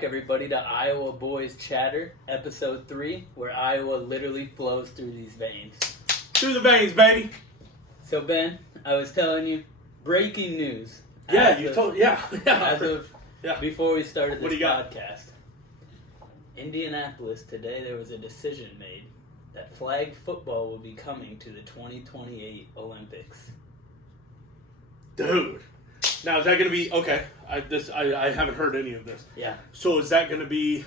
back, everybody, to Iowa Boys Chatter, Episode 3, where Iowa literally flows through these veins. Through the veins, baby. So, Ben, I was telling you, breaking news. Yeah, you told. Yeah. Before we started What this do you got? podcast. Indianapolis, today there was a decision made that flag football will be coming to the 2028 Olympics. Dude. Now, is that going to be... Okay, I haven't heard any of this. Yeah. So is that going to be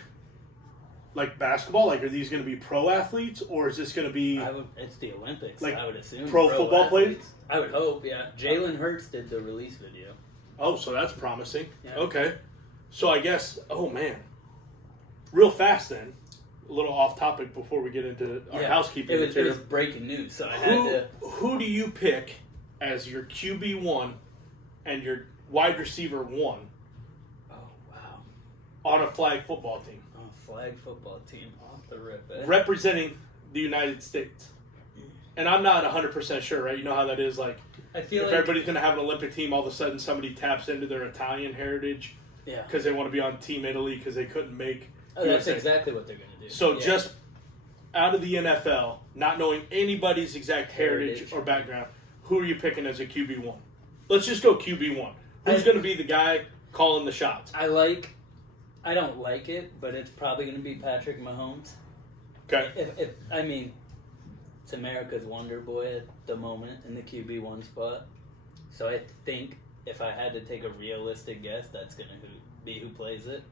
like basketball? Like, are these going to be pro athletes? Or is this going to be... It's the Olympics, Like I would assume. pro football players? I would hope, yeah. Jalen Hurts did the release video. Oh, so that's promising. Yeah. Okay. So I guess... Oh, man. Real fast, then. A little off topic before we get into our housekeeping It material. was breaking news, so I had to... Who do you pick as your QB1 and your wide receiver 1 Oh, wow. on a flag football team? Oh, flag football team off the rip. Eh? Representing the United States. And I'm not 100% sure, right? You know how that is, like, I feel if like... everybody's going to have an Olympic team, all of a sudden somebody taps into their Italian heritage Yeah. because they want to be on Team Italy because they couldn't make Oh, that's USA. exactly what they're going to do. So Yeah. just out of the NFL, not knowing anybody's exact heritage or background, who are you picking as a QB1? Let's just go QB1. Who's going to be the guy calling the shots? I don't like it, but it's probably going to be Patrick Mahomes. Okay. It's America's Wonder Boy at the moment in the QB1 spot. So I think if I had to take a realistic guess, that's going to be who plays it.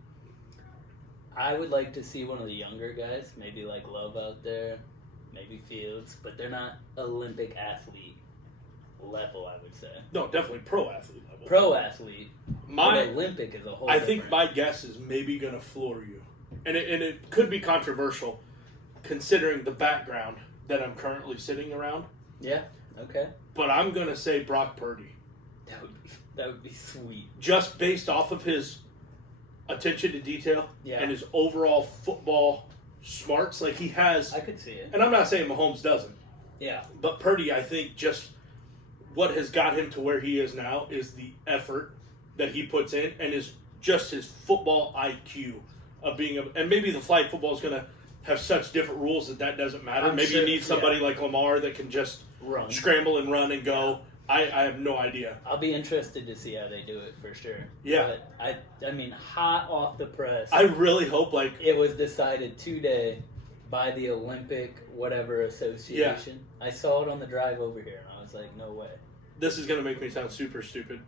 I would like to see one of the younger guys, maybe like Love out there, maybe Fields, but they're not Olympic athlete level, I would say. No, definitely pro athlete level. Pro athlete, My but Olympic is a whole I different. think my guess is maybe going to floor you. And it could be controversial considering the background that I'm currently sitting around. Yeah, okay. But I'm going to say Brock Purdy. That would be sweet. Just based off of his attention to detail and his overall football smarts. Like, he has... I could see it. And I'm not saying Mahomes doesn't. Yeah. But Purdy, I think, just what has got him to where he is now is the effort that he puts in and is just his football IQ of being a... And maybe the flag football is going to have such different rules that doesn't matter. Maybe you need somebody like Lamar that can just scramble and run and go. I have no idea. I'll be interested to see how they do it for sure. Yeah. But I mean, hot off the press. I really hope, like... It was decided today by the Olympic whatever association. Yeah. I saw it on the drive over here, and I was like, no way. This is going to make me sound super stupid,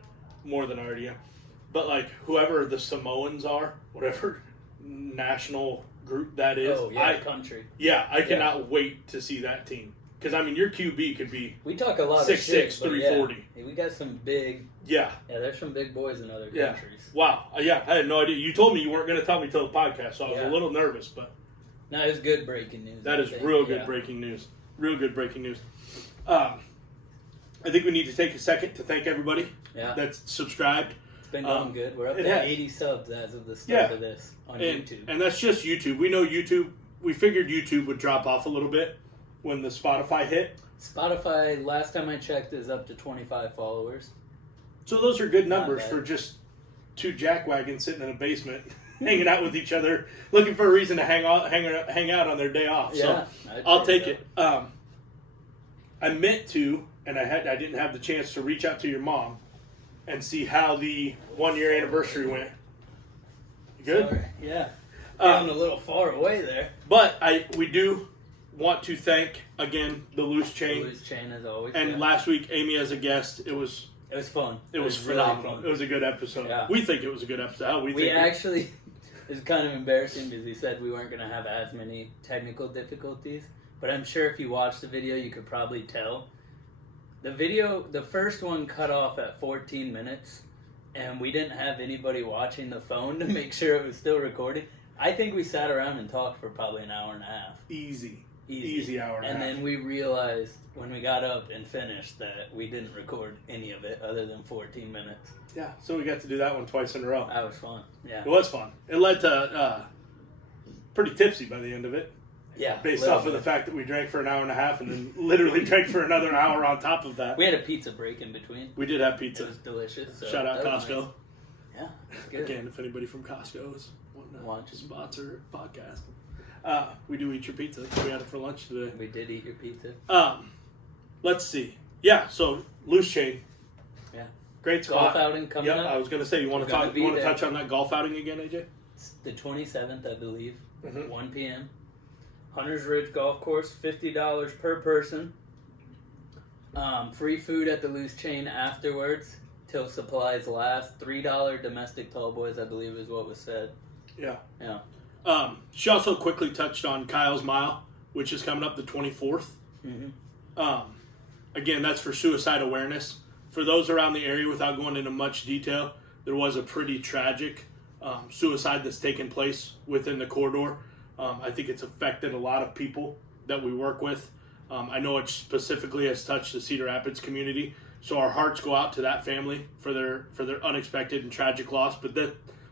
more than I already am. But, like, whoever the Samoans are, whatever national group that is. Oh, yeah, country. Yeah, I cannot wait to see that team. Because, I mean, your QB could be... We talk a lot 6'6", of shit, 340. Yeah, we got some big... Yeah. Yeah, there's some big boys in other countries. Wow. Yeah, I had no idea. You told me you weren't going to tell me till the podcast, so I was a little nervous, but... No, it was good breaking news. That is real good breaking news. Real good breaking news. I think we need to take a second to thank everybody that's subscribed. It's been going good. We're up to 80 subs as of the start of this on YouTube. And that's just YouTube. We know YouTube... We figured YouTube would drop off a little bit when the Spotify hit. Spotify, last time I checked, is up to 25 followers. So those are good numbers for just two jackwagons sitting in a basement, hanging out with each other, looking for a reason to hang out on their day off. Yeah, so I'll take it. I meant to, and I didn't have the chance to reach out to your mom and see how the 1-year anniversary went. You good? Sorry. Yeah. Feeling a little far away there. But we do want to thank again the Loose Chain. The Loose Chain as always. And last week Amy as a guest. It was fun. It was phenomenal. Really, it was a good episode. Yeah. We think it was a good episode. We actually it's kind of embarrassing because we said we weren't going to have as many technical difficulties, but I'm sure if you watched the video you could probably tell. The first one cut off at 14 minutes and we didn't have anybody watching the phone to make sure it was still recording. I think we sat around and talked for probably an hour and a half. Easy hour and a half. And then we realized when we got up and finished that we didn't record any of it other than 14 minutes. Yeah, so we got to do that one twice in a row. That was fun. Yeah. It was fun. It led to pretty tipsy by the end of it. Yeah. Based off of the fact that we drank for an hour and a half and then literally drank for another hour on top of that. We had a pizza break in between. We did have pizza. It was delicious. So shout out Costco. Nice. Yeah, it's good. Again, if anybody from Costco is Lunch. Sponsor podcast. We do eat your pizza. We had it for lunch today. We did eat your pizza. Let's see. Yeah, so Loose Chain. Yeah. Great spot. Golf outing coming up. I was going to say, you want to We're gonna be touch on that golf outing again, AJ? It's the 27th, I believe. Mhm. 1 p.m. Hunters Ridge Golf Course, $50 per person. Free food at the Loose Chain afterwards till supplies last. $3 domestic tall boys, I believe, is what was said. Yeah. Yeah. She also quickly touched on Kyle's Mile, which is coming up the 24th. Mm-hmm. Again, that's for suicide awareness. For those around the area, without going into much detail, there was a pretty tragic suicide that's taken place within the corridor. I think it's affected a lot of people that we work with. I know it specifically has touched the Cedar Rapids community, so our hearts go out to that family for their unexpected and tragic loss. But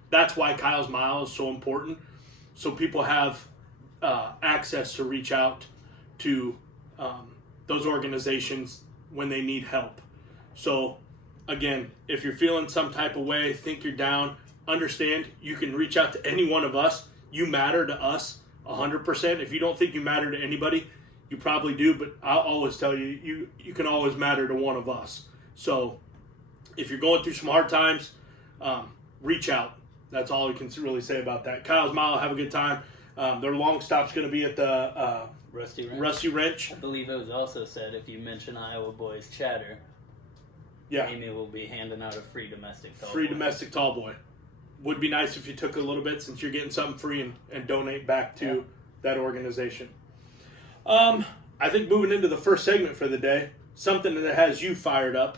that's why Kyle's Mile is so important, so people have access to reach out to those organizations when they need help. So, again, if you're feeling some type of way, think you're down, understand you can reach out to any one of us. You matter to us 100%. If you don't think you matter to anybody, you probably do, but I'll always tell you, you can always matter to one of us. So, if you're going through some hard times, reach out. That's all we can really say about that. Kyle's Mile, have a good time. Their long stop's going to be at the Rusty Wrench. I believe it was also said if you mention Iowa Boys Chatter, yeah, Amy will be handing out a free domestic tall free boy. domestic tall boy. Would be nice if you took a little bit since you're getting something free and donate back to that organization. I think moving into the first segment for the day, something that has you fired up.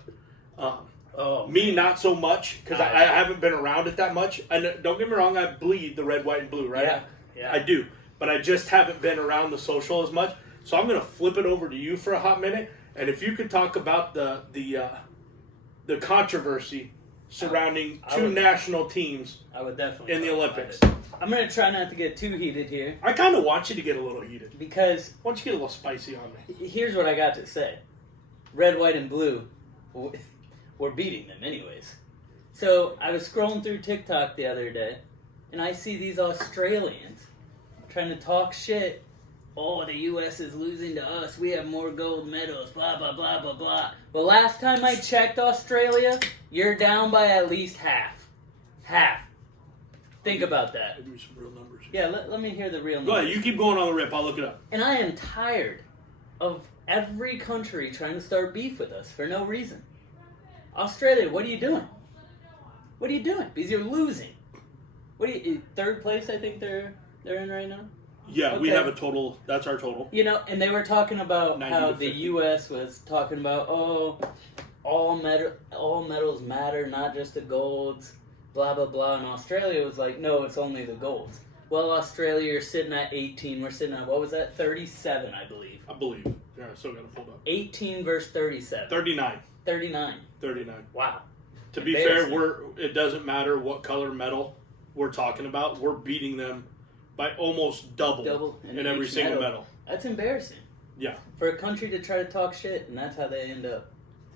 Me, not so much, because I haven't been around it that much. And don't get me wrong, I bleed the red, white, and blue, right? Yeah. I do. But I just haven't been around the social as much. So I'm going to flip it over to you for a hot minute. And if you could talk about the controversy surrounding two national teams I would definitely in the talk about Olympics. it. I'm going to try not to get too heated here I kind of want you to get a little heated. because Why don't you get a little spicy on me? here's what I got to say. Red, white, and blue, we're beating them anyways. So I was scrolling through TikTok the other day, and I see these Australians trying to talk shit. Oh, the U.S. is losing to us. We have more gold medals, blah, blah, blah, blah, blah. Well, last time I checked Australia, you're down by at least half. Half. Think about that. Give me some real numbers. Yeah, let me hear the real Go numbers. ahead, you keep going on the rip. I'll look it up. And I am tired of every country trying to start beef with us for no reason. Australia, what are you doing? What are you doing? Because you're losing. What are you, third place I think they're in right now? Yeah, we Okay. have a total. That's our total. You know, and they were talking about 90 how to the 50. U.S. was talking about, all medals matter, not just the golds, blah, blah, blah. And Australia was like, no, it's only the golds. Well, Australia, you're sitting at 18. We're sitting at, what was that? 37, I believe. I believe. Yeah, I still got to pull up. 18 versus 37. 39. 39. 39. Wow. To be fair, Embarrassing. it doesn't matter what color medal we're talking about. We're beating them by almost double in every each single medal. That's embarrassing. Yeah. For a country to try to talk shit, and that's how they end up.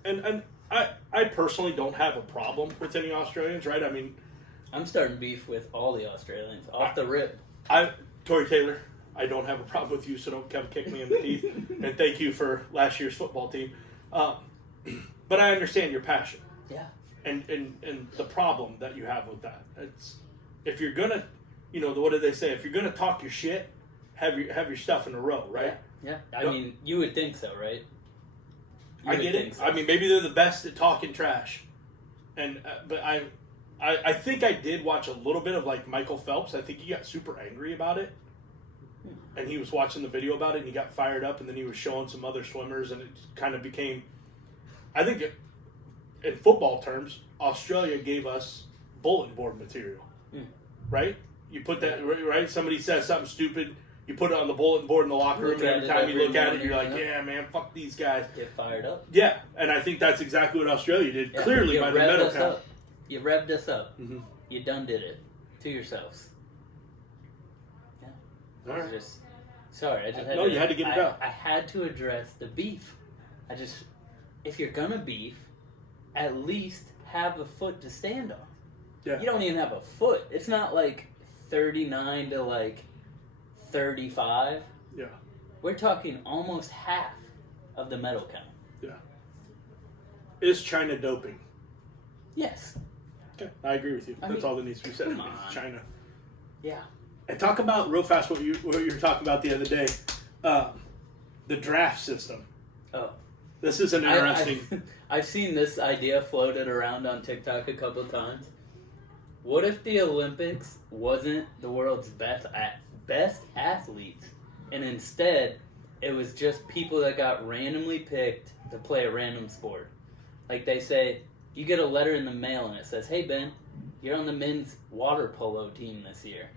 And I personally don't have a problem with any Australians, right? I mean, I'm starting beef with all the Australians off the rip. Tory Taylor, I don't have a problem with you, so don't come kick me in the teeth. And thank you for last year's football team. But I understand your passion. Yeah. And the problem that you have with that. It's if you're gonna, what did they say? If you're gonna talk your shit, have your stuff in a row, right? Yeah. I mean, you would think so, right? You I would get think it. so. I mean, maybe they're the best at talking trash, and but I think I did watch a little bit of like Michael Phelps. I think he got super angry about it, and he was watching the video about it, and he got fired up, and then he was showing some other swimmers, and it kind of became. I think in football terms, Australia gave us bulletin board material, right? You put that right. Somebody says something stupid. You put it on the bulletin board in the locker room, and every time you look at it, you're like, yeah, man, fuck these guys. Get fired up. Yeah, and I think that's exactly what Australia did, Yeah, clearly you by the revved medal us count. up. You revved us up. Mm-hmm. You done did it to yourselves. Yeah. All right. Just sorry. I just had No, to, you had to get it out. I had to address the beef. If you're gonna beef, at least have a foot to stand on. Yeah. You don't even have a foot. It's not like 39 to like 35. Yeah. We're talking almost half of the medal count. Yeah. Is China doping? Yes. Okay, I agree with you. That's all that needs to be said. come on. China. Yeah. And talk about real fast what you were talking about the other day, the draft system. Oh. This is an interesting. I've seen this idea floated around on TikTok a couple times. What if the Olympics wasn't the world's best athletes, and instead it was just people that got randomly picked to play a random sport? Like they say, you get a letter in the mail and it says, "Hey Ben, you're on the men's water polo team this year,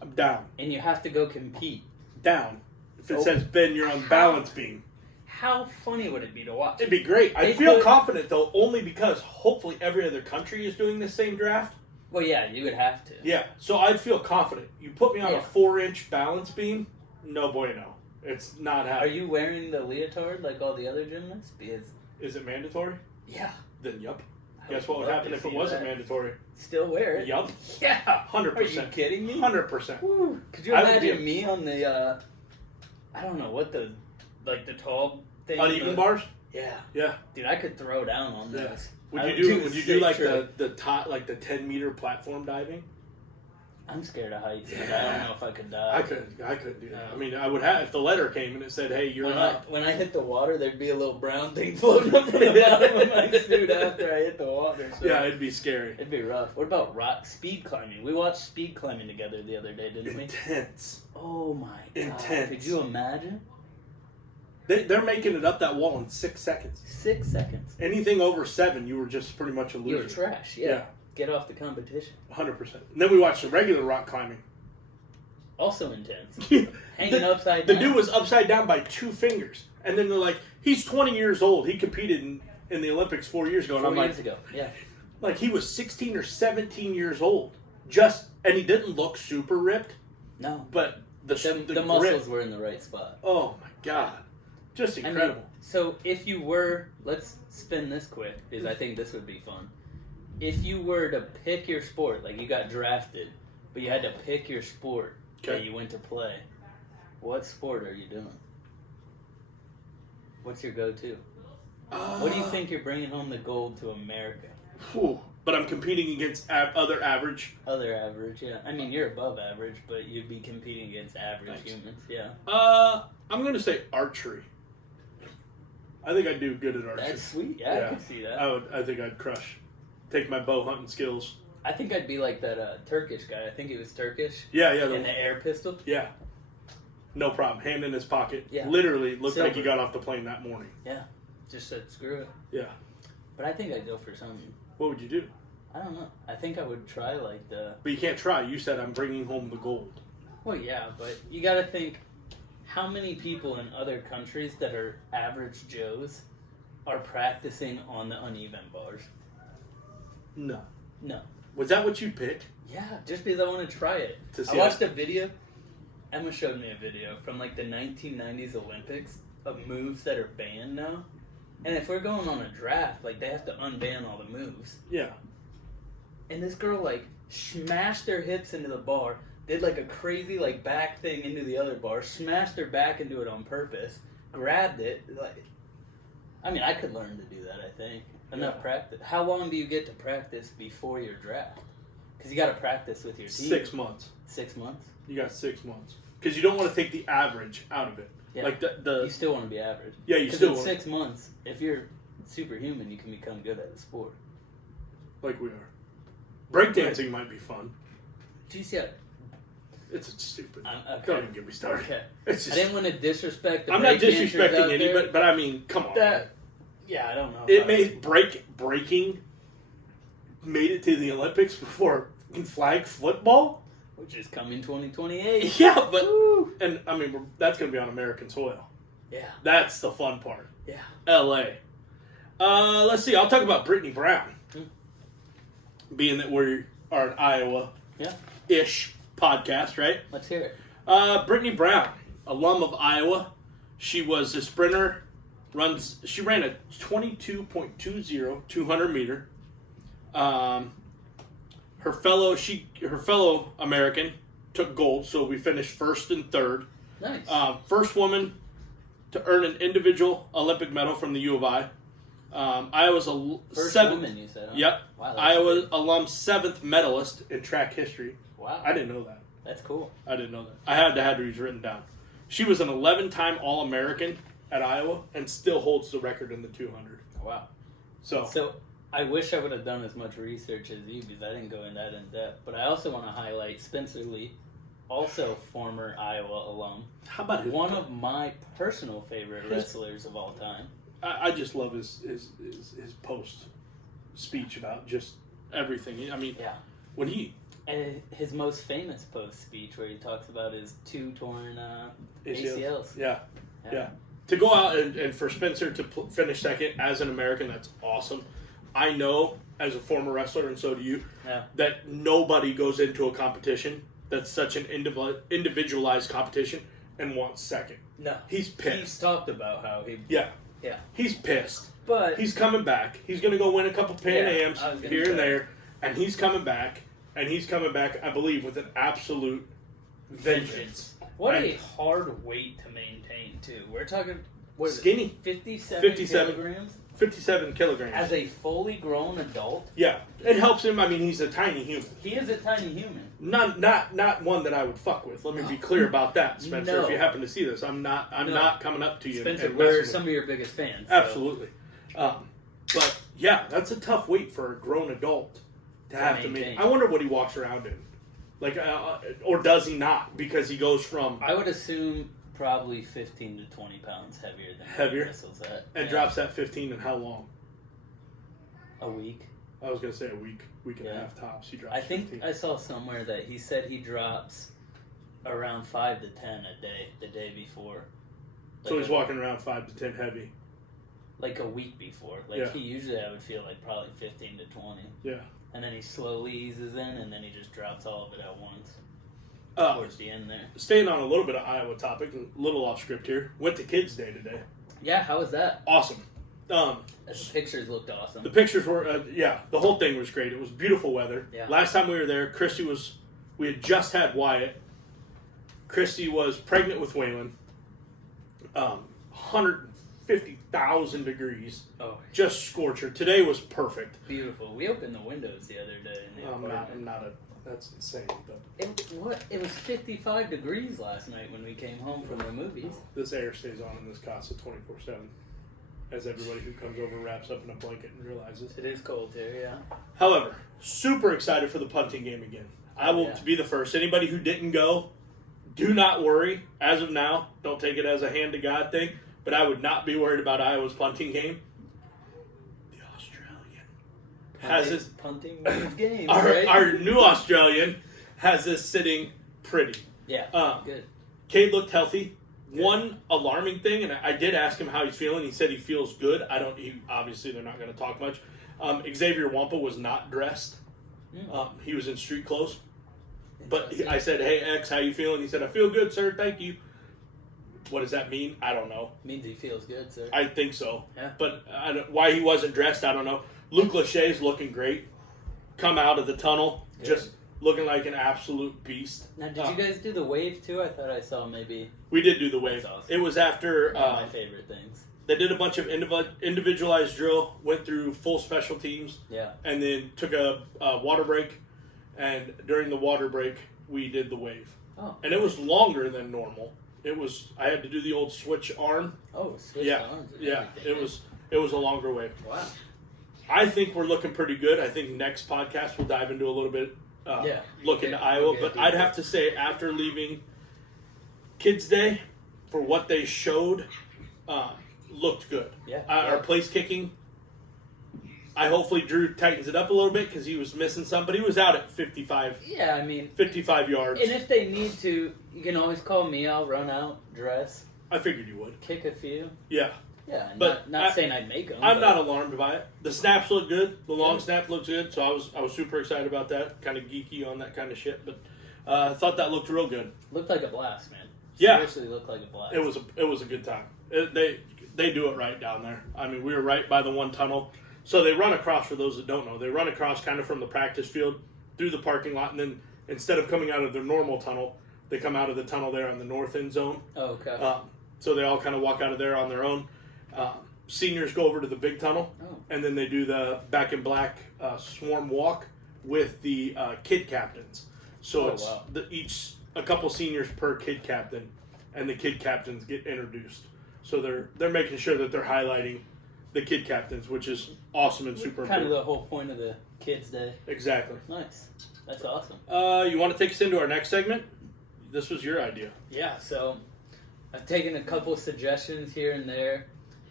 I'm down. and you have to go compete." Down. If it Oh. says Ben, you're on balance beam. How funny would it be to watch? It'd be great. I They feel could- confident though, only because hopefully every other country is doing the same draft. Well, yeah, you would have to. Yeah, so I'd feel confident. You put me on Yeah. a 4-inch balance beam, no bueno. It's not Are happening. you wearing the leotard like all the other gymnasts? Because Is it mandatory? yeah, Then yup. I Guess would what would love happen to if it see wasn't that. mandatory? Still wear it. Yup. Yeah. 100%. Are you kidding me? 100%. Woo. Could you I would imagine be- me on the I don't know what the tall thing. Uneven bars? Yeah. Yeah. Dude, I could throw down on Yeah. this. Would I you do? a Would you sick do like trick. the top, like the 10-meter platform diving? I'm scared of heights. Dude. I don't know if I could die. I couldn't do that. No. I mean, I would have if the letter came and it said, "Hey, you're up." When I hit the water, there'd be a little brown thing floating up from the bottom of my suit after I hit the water. So Yeah, it'd be scary. it'd be rough. What about speed climbing? We watched speed climbing together the other day, didn't we? Intense. Oh my god! Intense. Could you imagine? They're making it up that wall in 6 seconds. 6 seconds. Anything over 7, you were just pretty much a You were loser. trash. Yeah. Get off the competition. 100%. And then we watched the regular rock climbing. Also intense. the Hanging upside down. dude was upside down by 2 fingers, and then they're like, "He's 20 years old. He competed in the Olympics 4 years ago." And 4 I'm like, years ago. Yeah. like he was 16 or 17 years old. And he didn't look super ripped, No. but the The grip- muscles were in the right spot. Oh my god, just I mean, incredible. so if you were, let's spin this quick because I think this would be fun. If you were to pick your sport, like you got drafted, but you had to pick your sport that Okay. you went to play, what sport are you doing? What's your go-to? What do you think you're bringing home the gold to America? Whew. But I'm competing against other average. Other average, yeah. I mean, you're above average, but you'd be competing against average Thanks. humans, yeah. I'm gonna say archery. I think I'd do good at archery. That's sweet. Yeah, Yeah. I could see that. I think I'd crush. Take my bow hunting skills. I think I'd be like that Turkish guy. I think he was Turkish. Yeah, yeah, And the air pistol. yeah. No problem. Hand in his pocket. Yeah. Literally looked like he Silver. got off the plane that morning. Just said screw it. Yeah. But I think I'd go for something. What would you do? I don't know. I think I would try like the. But you can't try. You said I'm bringing home the gold. Well, yeah, but you got to think how many people in other countries that are average Joes are practicing on the uneven bars. No. No. Was that what you picked? Yeah, just because I want to try it. To I see watched a video. Emma showed me a video from like the 1990s Olympics of moves that are banned now. And if we're going on a draft, like they have to unban all the moves. Yeah. And this girl like smashed her hips into the bar, did like a crazy like back thing into the other bar, smashed her back into it on purpose, grabbed it. Like, I mean, I could learn to do that. I think enough Yeah. practice. How long do you get to practice before your draft? Because you got to practice with your team. 6 months. 6 months. You got 6 months. Because you don't want to take the average out of it. Yeah. Like You the still want to be average. yeah, you Because still in want 6 months, if you're superhuman, you can become good at the sport. like we are. Breakdancing might be fun. Do you see it? It's stupid. Okay. Don't even get me started. Okay. It's I just, didn't want to disrespect the I'm not breakdancers disrespecting out any, there. but I mean, come on. That, yeah, I don't know. It made breaking made it to the Olympics before flag football. Which is coming 2028. Yeah, but Woo. and I mean that's going to be on American soil. Yeah. That's the fun part. Yeah. L.A. Let's see. I'll talk about Brittany Brown. Hmm. Being that we are an Iowa, Yeah. ish podcast, right? Let's hear it. Brittany Brown, alum of Iowa. She was a sprinter. She ran a 22.20 200 meter. her fellow American took gold, so we finished first and third. Nice. First woman to earn an individual Olympic medal from the U of I. Iowa's First seventh. woman, you said. Huh? Yep. Wow, that's Iowa big. alum 7th medalist in track history. Wow. I didn't know that. That's cool. I didn't know that. I had these written down. She was an 11-time All-American at Iowa and still holds the record in the 200. Wow. So I wish I would have done as much research as you because I didn't go in that in depth. But I also want to highlight Spencer Lee, also former Iowa alum. how about his, One of my personal favorite wrestlers of all time. I just love his post speech about just everything. I mean, Yeah. when he And his most famous post speech where he talks about his 2 torn ACLs. Yeah. To go out and for Spencer to finish second as an American, that's awesome. I know, as a former wrestler, and so do you, Yeah. that nobody goes into a competition that's such an individualized competition and wants second. No. He's pissed. He's talked about how he... Yeah. Yeah. He's pissed. But... He's coming back. He's going to go win a couple Pan Yeah, Ams I was gonna here say. and there, and he's coming back. And he's coming back, I believe, with an absolute vengeance. What And a hard weight to maintain, too. We're talking... What is skinny. it? 57 57. kilograms? 57 kilograms. As a fully grown adult? Yeah, it helps him. I mean, he's a tiny human. He is a tiny human. Not one that I would fuck with. Let me be clear about that, Spencer. No. If you happen to see this, I'm not coming up to you. Spencer, and we're messing with some of your biggest fans. you. Absolutely. But yeah, that's a tough weight for a grown adult to have to maintain. make. I wonder what he walks around in, like, or does he not? Because he goes from I would assume probably 15 to 20 pounds heavier than Heavier? he wrestles at. and Yeah. drops that 15 in how long? A week. I was gonna say a week and a Yeah. half tops. He drops. I think 15. I saw somewhere that he said he drops around 5 to 10 a day, the day before. So he's walking around 5 to 10 heavy. Like a week before. Like Yeah. he usually, I would feel like probably 15 to 20. Yeah. And then he slowly eases in, and then he just drops all of it at once towards the end there. Staying on a little bit of Iowa topic, a little off script here. Went to Kids Day today. Yeah, how was that? Awesome. The pictures looked awesome. The pictures were, the whole thing was great. It was beautiful weather. Yeah. Last time we were there, we had just had Wyatt. Christy was pregnant with Waylon. 150,000 degrees. Oh, Just scorcher. Today was perfect. beautiful. We opened the windows the other day. In the apartment. that's insane. But It was 55 degrees last night when we came home from the movies. this air stays on in this casa 24/7. As everybody who comes over wraps up in a blanket and realizes. It is cold here, yeah. However, super excited for the punting game again. I will Yeah. be the first. Anybody who didn't go, do not worry. As of now, don't take it as a hand to God thing, but I would not be worried about Iowa's punting game. The Australian has this. Punting means games, Our, right? our new Australian has this sitting pretty. Yeah, good. Cade looked healthy. Good. One alarming thing, and I did ask him how he's feeling. He said he feels good. Obviously they're not going to talk much. Xavier Wampa was not dressed. He was in street clothes. But I said, "Hey X, how you feeling?" He said, "I feel good, sir. Thank you." What does that mean? I don't know. Means he feels good, sir. I think so. Yeah. But why he wasn't dressed, I don't know. Luke Lachey's looking great. Come out of the tunnel, Good. just looking like an absolute beast. Now, did you guys do the wave too? I thought I saw maybe We did do the wave. That's awesome. It was after one of my favorite things. they did a bunch of individualized drill, went through full special teams, Yeah. and then took a water break. And during the water break, we did the wave. Oh. And it was longer than normal. I had to do the old switch arm. Oh, switch Yeah, arms and yeah. everything. It was a longer wave. Wow. I think we're looking pretty good. I think next podcast we'll dive into a little bit, look into Okay, Iowa. okay, But okay. I'd have to say after leaving Kids Day, for what they showed, looked good. Yeah. Our place kicking, I hopefully Drew tightens it up a little bit because he was missing some, but he was out at 55 Yeah, I mean, yards. and if they need to, you can always call me. I'll run out, dress, I figured you would. kick a few. Yeah. Yeah, But not saying I'd make them. I'm not alarmed by it. The snaps look good. The long snap looks good, so I was super excited about that. Kind of geeky on that kind of shit, but I thought that looked real good. Looked like a blast, man. Yeah. Seriously, looked like a blast. It was a good time. They do it right down there. I mean, we were right by the one tunnel. So they run across, for those that don't know, they run across kind of from the practice field through the parking lot, and then instead of coming out of their normal tunnel, they come out of the tunnel there on the north end zone. Oh, okay. So they all kind of walk out of there on their own. Seniors go over to the big tunnel, and then they do the Back in Black swarm walk with the kid captains. So it's a couple seniors per kid captain, and the kid captains get introduced. So they're making sure that they're highlighting the kid captains, which is awesome and super kind important. of the whole point of the kids' day. Exactly. Nice. That's awesome. You want to take us into our next segment? This was your idea. Yeah, so I've taken a couple suggestions here and there.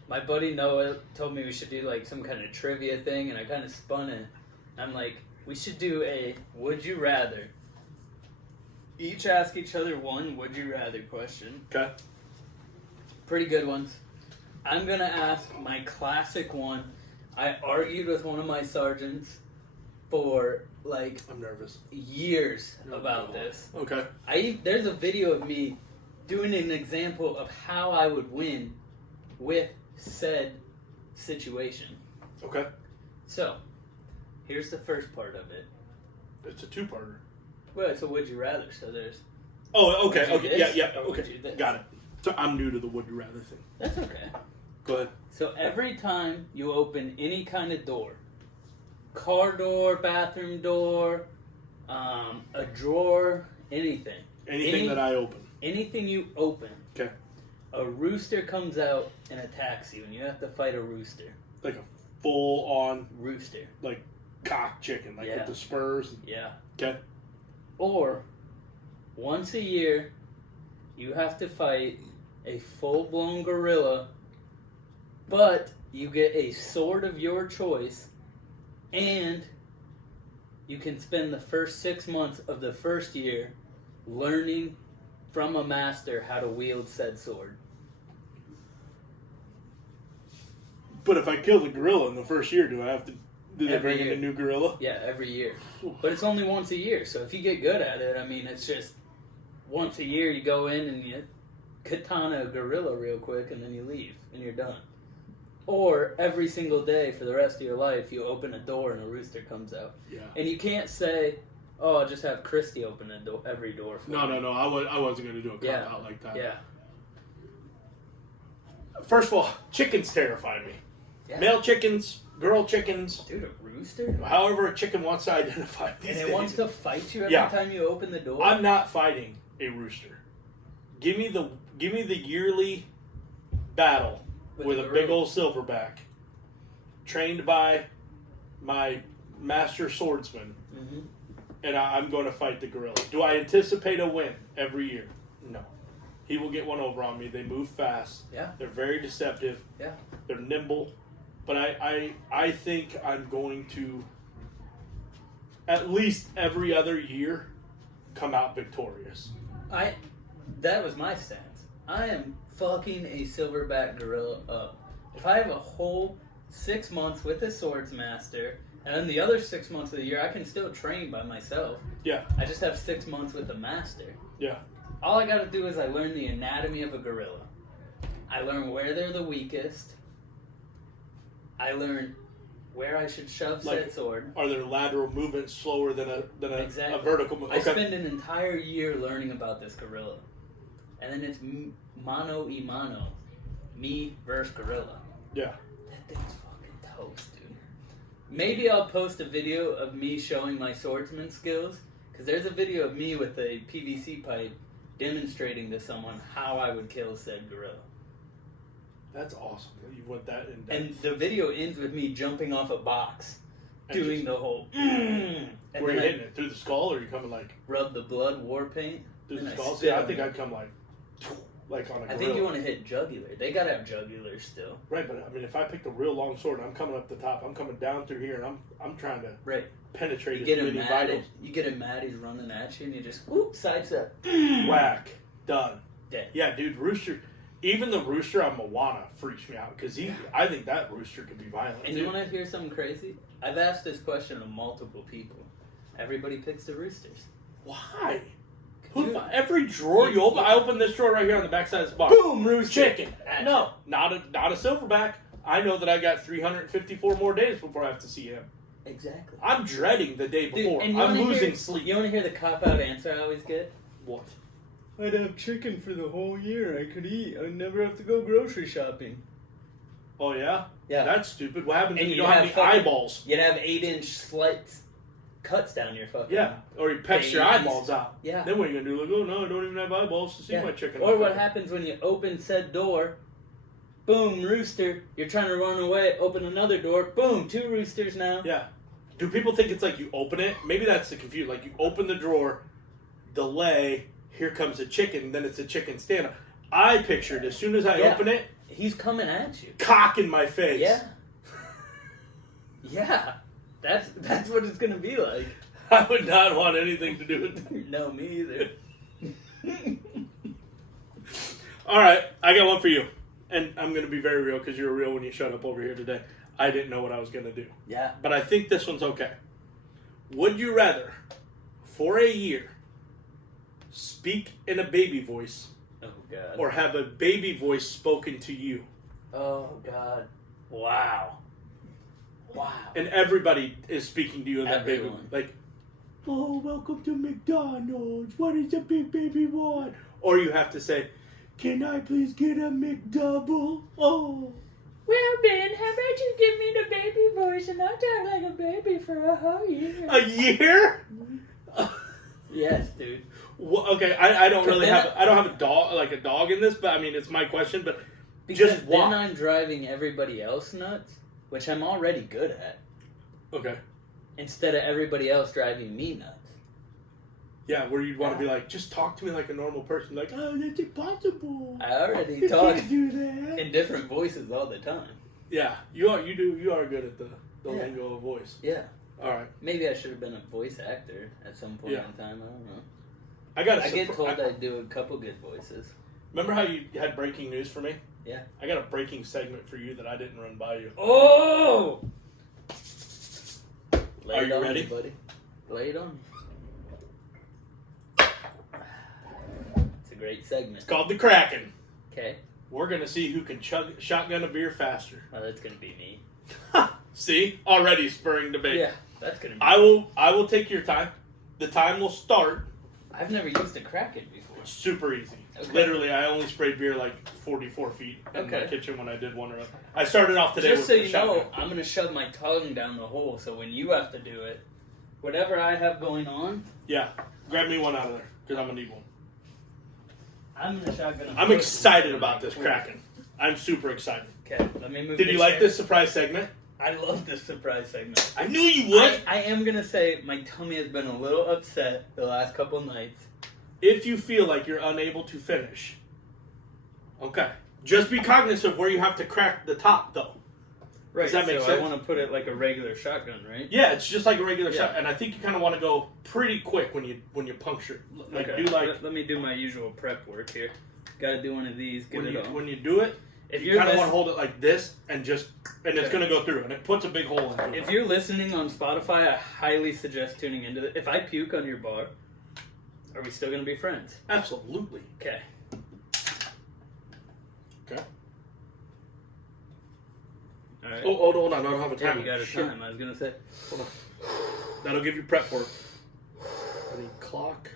My buddy Noah told me we should do like some kind of trivia thing, and I kind of spun it. I'm like, we should do a would you rather. Each ask each other one would you rather question. Okay. Pretty good ones. I'm going to ask my classic one. I argued with one of my sergeants for like I'm nervous. years about this. Okay. There's a video of me doing an example of how I would win with said situation. Okay. So, here's the first part of it. It's a two-parter. Well, it's a would you rather, so there's... Oh, okay, would you okay, this, yeah, or would okay, you this? got it. So I'm new to the would you rather thing. That's okay. Go ahead. So every time you open any kind of door, car door, bathroom door, a drawer, anything. Anything that I open. Anything you open. Okay. A rooster comes out and attacks you, and you have to fight a rooster. Like a full-on, Rooster. like, cock chicken, like Yeah. with the spurs. Yeah. Okay. Or, once a year, you have to fight a full-blown gorilla, but you get a sword of your choice, and you can spend the first 6 months of the first year learning from a master how to wield said sword. But if I kill the gorilla in the first year, do they Every bring in year. a new gorilla? Yeah, every year. But it's only once a year, so if you get good at it, I mean, it's just once a year you go in and you katana a gorilla real quick and then you leave and you're done. Or every single day for the rest of your life you open a door and a rooster comes out. Yeah. And you can't say, oh, I'll just have Christy open every door for me. No. I wasn't going to do a cop out like that. Yeah. First of all, chickens terrify me. Yeah. Male chickens, girl chickens, Dude, a rooster? however a chicken wants to identify these And it days. wants to fight you every Yeah. time you open the door? I'm not fighting a rooster. Give me the yearly battle with a big old silverback, trained by my master swordsman, Mm-hmm. and I'm going to fight the gorilla. Do I anticipate a win every year? No. He will get one over on me. They move fast. Yeah. They're very deceptive. Yeah. They're nimble. But I think I'm going to, at least every other year, come out victorious. That was my stance. I am fucking a silverback gorilla up. If I have a whole 6 months with a swords master, and then the other 6 months of the year I can still train by myself. Yeah. I just have 6 months with the master. Yeah. All I gotta do is I learn the anatomy of a gorilla. I learn where they're the weakest. I learn where I should shove said sword. Are their lateral movements slower than a Exactly. vertical movement? I spend an entire year learning about this gorilla. And then it's mano y mano. Me versus gorilla. Yeah. That thing's fucking toast, dude. Maybe I'll post a video of me showing my swordsman skills. Because there's a video of me with a PVC pipe demonstrating to someone how I would kill said gorilla. That's awesome. You went that in depth. And the video ends with me jumping off a box. And Doing just- the whole... And Were you then hitting it through the skull, or are you coming like rub the blood war paint. through the and I skull? spit See, I on think it. I'd come like on a gorilla. I think you want to hit jugular. They gotta have jugulars still. Right, but I mean, if I picked a real long sword, I'm coming up the top. I'm coming down through here, and I'm trying to Right. penetrate You as get him many mad. vitals. You get him mad. He's running at you, and you just whoop sidestep. Whack, done. Dead. Yeah, dude, rooster. Even the rooster on Moana freaks me out because I think that rooster could be violent. And too. you want to hear something crazy? I've asked this question to multiple people. Everybody picks the roosters. Why? Dude. Every drawer you open, I open this drawer right here on the backside of this box. Boom, rooster. Chicken. Action. No, not a silverback. I know that I got 354 more days before I have to see him. Exactly. I'm dreading the day before. and you I'm wanna losing hear, sleep. You want to hear the cop-out answer I always get? What? I'd have chicken for the whole year I could eat. I'd never have to go grocery shopping. Oh, yeah? Yeah. That's stupid. What happens And if you you don't have have any fucking- eyeballs? You'd have 8-inch slits cuts down your fucking... Yeah. Or you pecks your Babies. eyeballs out. Yeah. Then what are you going to do? Like, oh, no, I don't even have eyeballs to see my chicken. Or what happens when you open said door, boom, rooster, you're trying to run away, open another door, boom, 2 roosters now. Yeah. Do people think it's like you open it? Maybe that's the confusion. Like you open the drawer, delay, here comes a chicken, then it's a chicken stand. I pictured as soon as I Yeah. open it, He's coming at you. cock in my face. Yeah. Yeah. That's what it's gonna be like. I would not want anything to do with that. No, me either. All right, I got one for you. And I'm going to be very real because you were real when you showed up over here today. I didn't know what I was going to do. Yeah. But I think this one's okay. Would you rather, for a year, speak in a baby voice Oh God. or have a baby voice spoken to you? Oh God. Wow. Wow. And everybody is speaking to you in that baby Everyone. like, oh, welcome to McDonald's. What does a big baby want? Or you have to say, can I please get a McDouble? Oh. Well, Ben, how about you give me the baby voice and I'll talk like a baby for a whole year? A year? Yes, dude. Well, okay, I don't really then have I don't have a dog in this, but I mean it's my question. But Because just then why? I'm driving everybody else nuts, which I'm already good at, Okay, instead of everybody else driving me nuts. yeah, where you'd want to be like, just talk to me like a normal person, like, oh, that's impossible. I already You talk can't do that. in different voices all the time. Yeah, you are good at the Yeah. lingo of voice. Yeah. All right, Maybe I should have been a voice actor at some point Yeah. in time. I don't know. I got. I get told I do a couple good voices. Remember how you had breaking news for me? Yeah. I got a breaking segment for you that I didn't run by you. Oh! Lay Are it you on ready? me, buddy. Lay it on me. It's a great segment. It's called the Kraken. Okay. We're gonna see who can shotgun a beer faster. Well, that's gonna be me. See, already spurring debate. Yeah, that's gonna be. I will take your time. The time will start. I've never used a Kraken before. Super easy. Okay. Literally, I only sprayed beer like 44 feet in my Okay. kitchen when I did one run. I started off today Just with so the you know, shotgun. I'm gonna shove my tongue down the hole. So when you have to do it, whatever I have going on, Yeah, grab me one out of there because I'm gonna need one. I'm gonna shotgun. I'm excited about this Kraken. I'm super excited. Okay, let me move. Did the you like chair. this surprise segment? I love this surprise segment. I knew you would. I am gonna say my tummy has been a little upset the last couple nights. If you feel like you're unable to finish, okay, just be cognizant of where you have to crack the top, though. Right. Does that make so sense? I want to put it like a regular shotgun, right? Yeah, it's just like a regular Yeah. shot, and I think you kind of want to go pretty quick when you puncture. Like Okay. do like Let me do my usual prep work here. Got to do one of these. Get when it you on. when you do it. If You you're kind of lis- want to hold it like this and it's Okay. gonna go through, and it puts a big hole in it. if you're listening on Spotify, I highly suggest tuning into it. If I puke on your bar, are we still gonna be friends? Absolutely. Okay. Okay. All right. Oh, hold on, I don't have a yeah, timer. we got a Shit. time. I was gonna say. Hold on. That'll give you prep work. I need clock.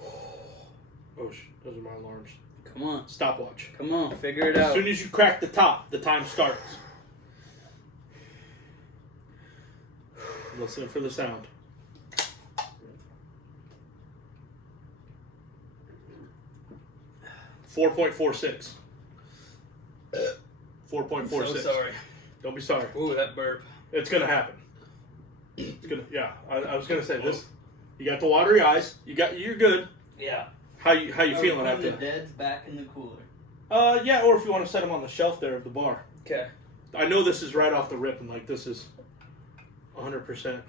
Oh, those are my alarms. Come on. Stopwatch. Come on. Figure it As out. soon as you crack the top, the time starts. Listen for the sound. .46. 4.46. So sorry. Don't be sorry. Ooh, that burp. It's gonna happen. It's gonna. Yeah, I was gonna say this. You got the watery eyes. You're good. Yeah. How you feeling Put after the deads back in the cooler. Yeah, or if you want to set them on the shelf there of the bar. Okay. I know this is right off the rip, and like this is 100%.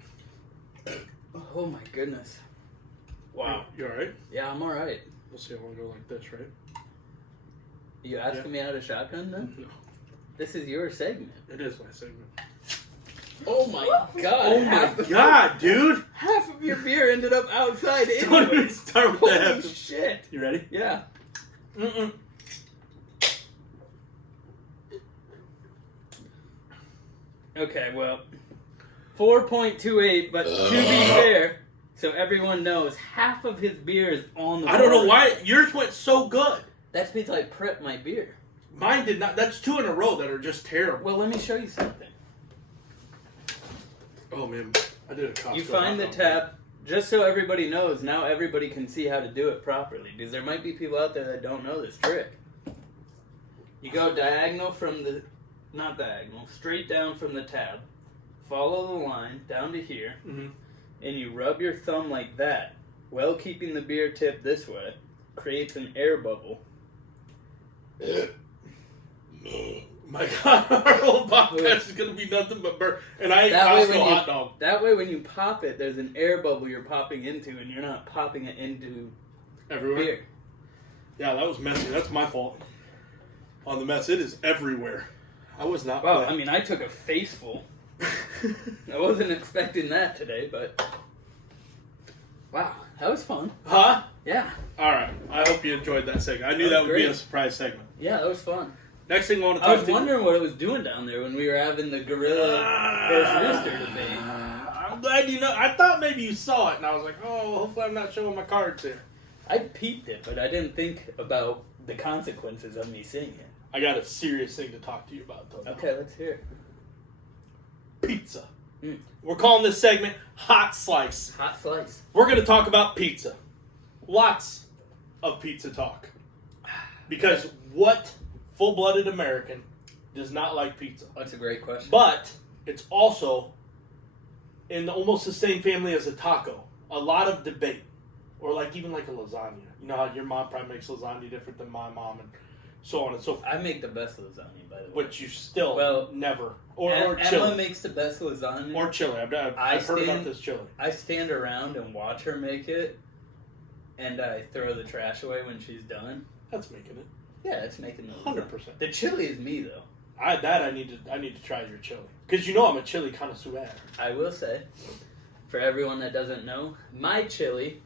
Oh my goodness. Wow. You all right? Yeah, I'm all right. We'll see. I want to go like this, right? You asking me how to shotgun then? No, This is your segment. it is my segment. Oh my god. Oh my god, dude! Half of your beer ended up outside Don't even anyway. start with Holy that. shit. You ready? Yeah. Mm-mm. Okay, well, 4.28, but to be fair, so everyone knows, half of his beer is on the I don't know board. why yours went so good. That's because I prepped my beer. Mine did not. That's 2 in a row that are just terrible. Well, let me show you something. Oh man, I did a Costco. You find the hot dog. tab, just so everybody knows, now everybody can see how to do it properly, because there might be people out there that don't know this trick. You go diagonal from the, not diagonal, straight down from the tab, follow the line down to here, Mhm. and you rub your thumb like that, while keeping the beer tip this way, creates an air bubble. My God, our whole podcast is gonna be nothing but burn. And I ate That way Costco when you- hot dog. That way when you pop it, there's an air bubble you're popping into, and you're not popping it into Everywhere. beer. Yeah, that was messy. That's my fault. On the mess, it is everywhere. I was not. Well, playing. I mean, I took a face full. I wasn't expecting that today, but wow, that was fun. Huh? Yeah, All right. I hope you enjoyed that segment. I knew that That was would be a great. surprise segment. yeah, that was fun. Next thing I want to I talk was to wondering what it was doing down there when we were having the gorilla versus rooster debate. I'm glad you know. I thought maybe you saw it, and I was like, oh, hopefully I'm not showing my cards here. I peeped it, but I didn't think about the consequences of me seeing it. I got a serious thing to talk to you about, though. Okay, let's hear it. Pizza. Mm. We're calling this segment Hot Slice. Hot slice. We're going to talk about pizza. Lots of pizza talk. Because what full-blooded American does not like pizza? That's a great question. But it's also in almost the same family as a taco. A lot of debate. Or even like a lasagna. You know how your mom probably makes lasagna different than my mom and so on and so forth. I make the best lasagna, by the way. But you still Well, never. Or Emma chili. makes the best lasagna. Or chili. I've heard about this chili. I stand around and watch her make it, and I throw the trash away when she's done. That's making it. Yeah, it's making the 100%. The chili is me, though. I need to try your chili. Because you know I'm a chili connoisseur. I will say, for everyone that doesn't know, my chili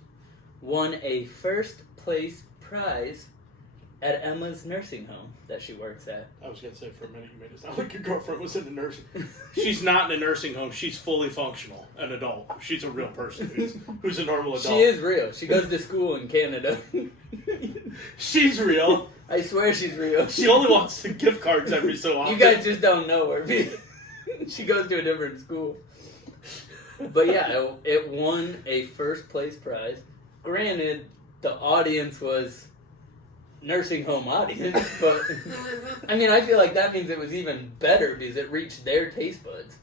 won a first place prize at Emma's nursing home that she works at. I was going to say for a minute you made it sound like your girlfriend was in a nursing. She's not in a nursing home. She's fully functional, an adult. She's a real person who's a normal adult. She is real. She goes to school in Canada. She's real. I swear she's real. She only wants the gift cards every so often. You guys just don't know her. She goes to a different school. But yeah, it won a first place prize. Granted, the audience was nursing home audience, but I mean, I feel like that means it was even better because it reached their taste buds.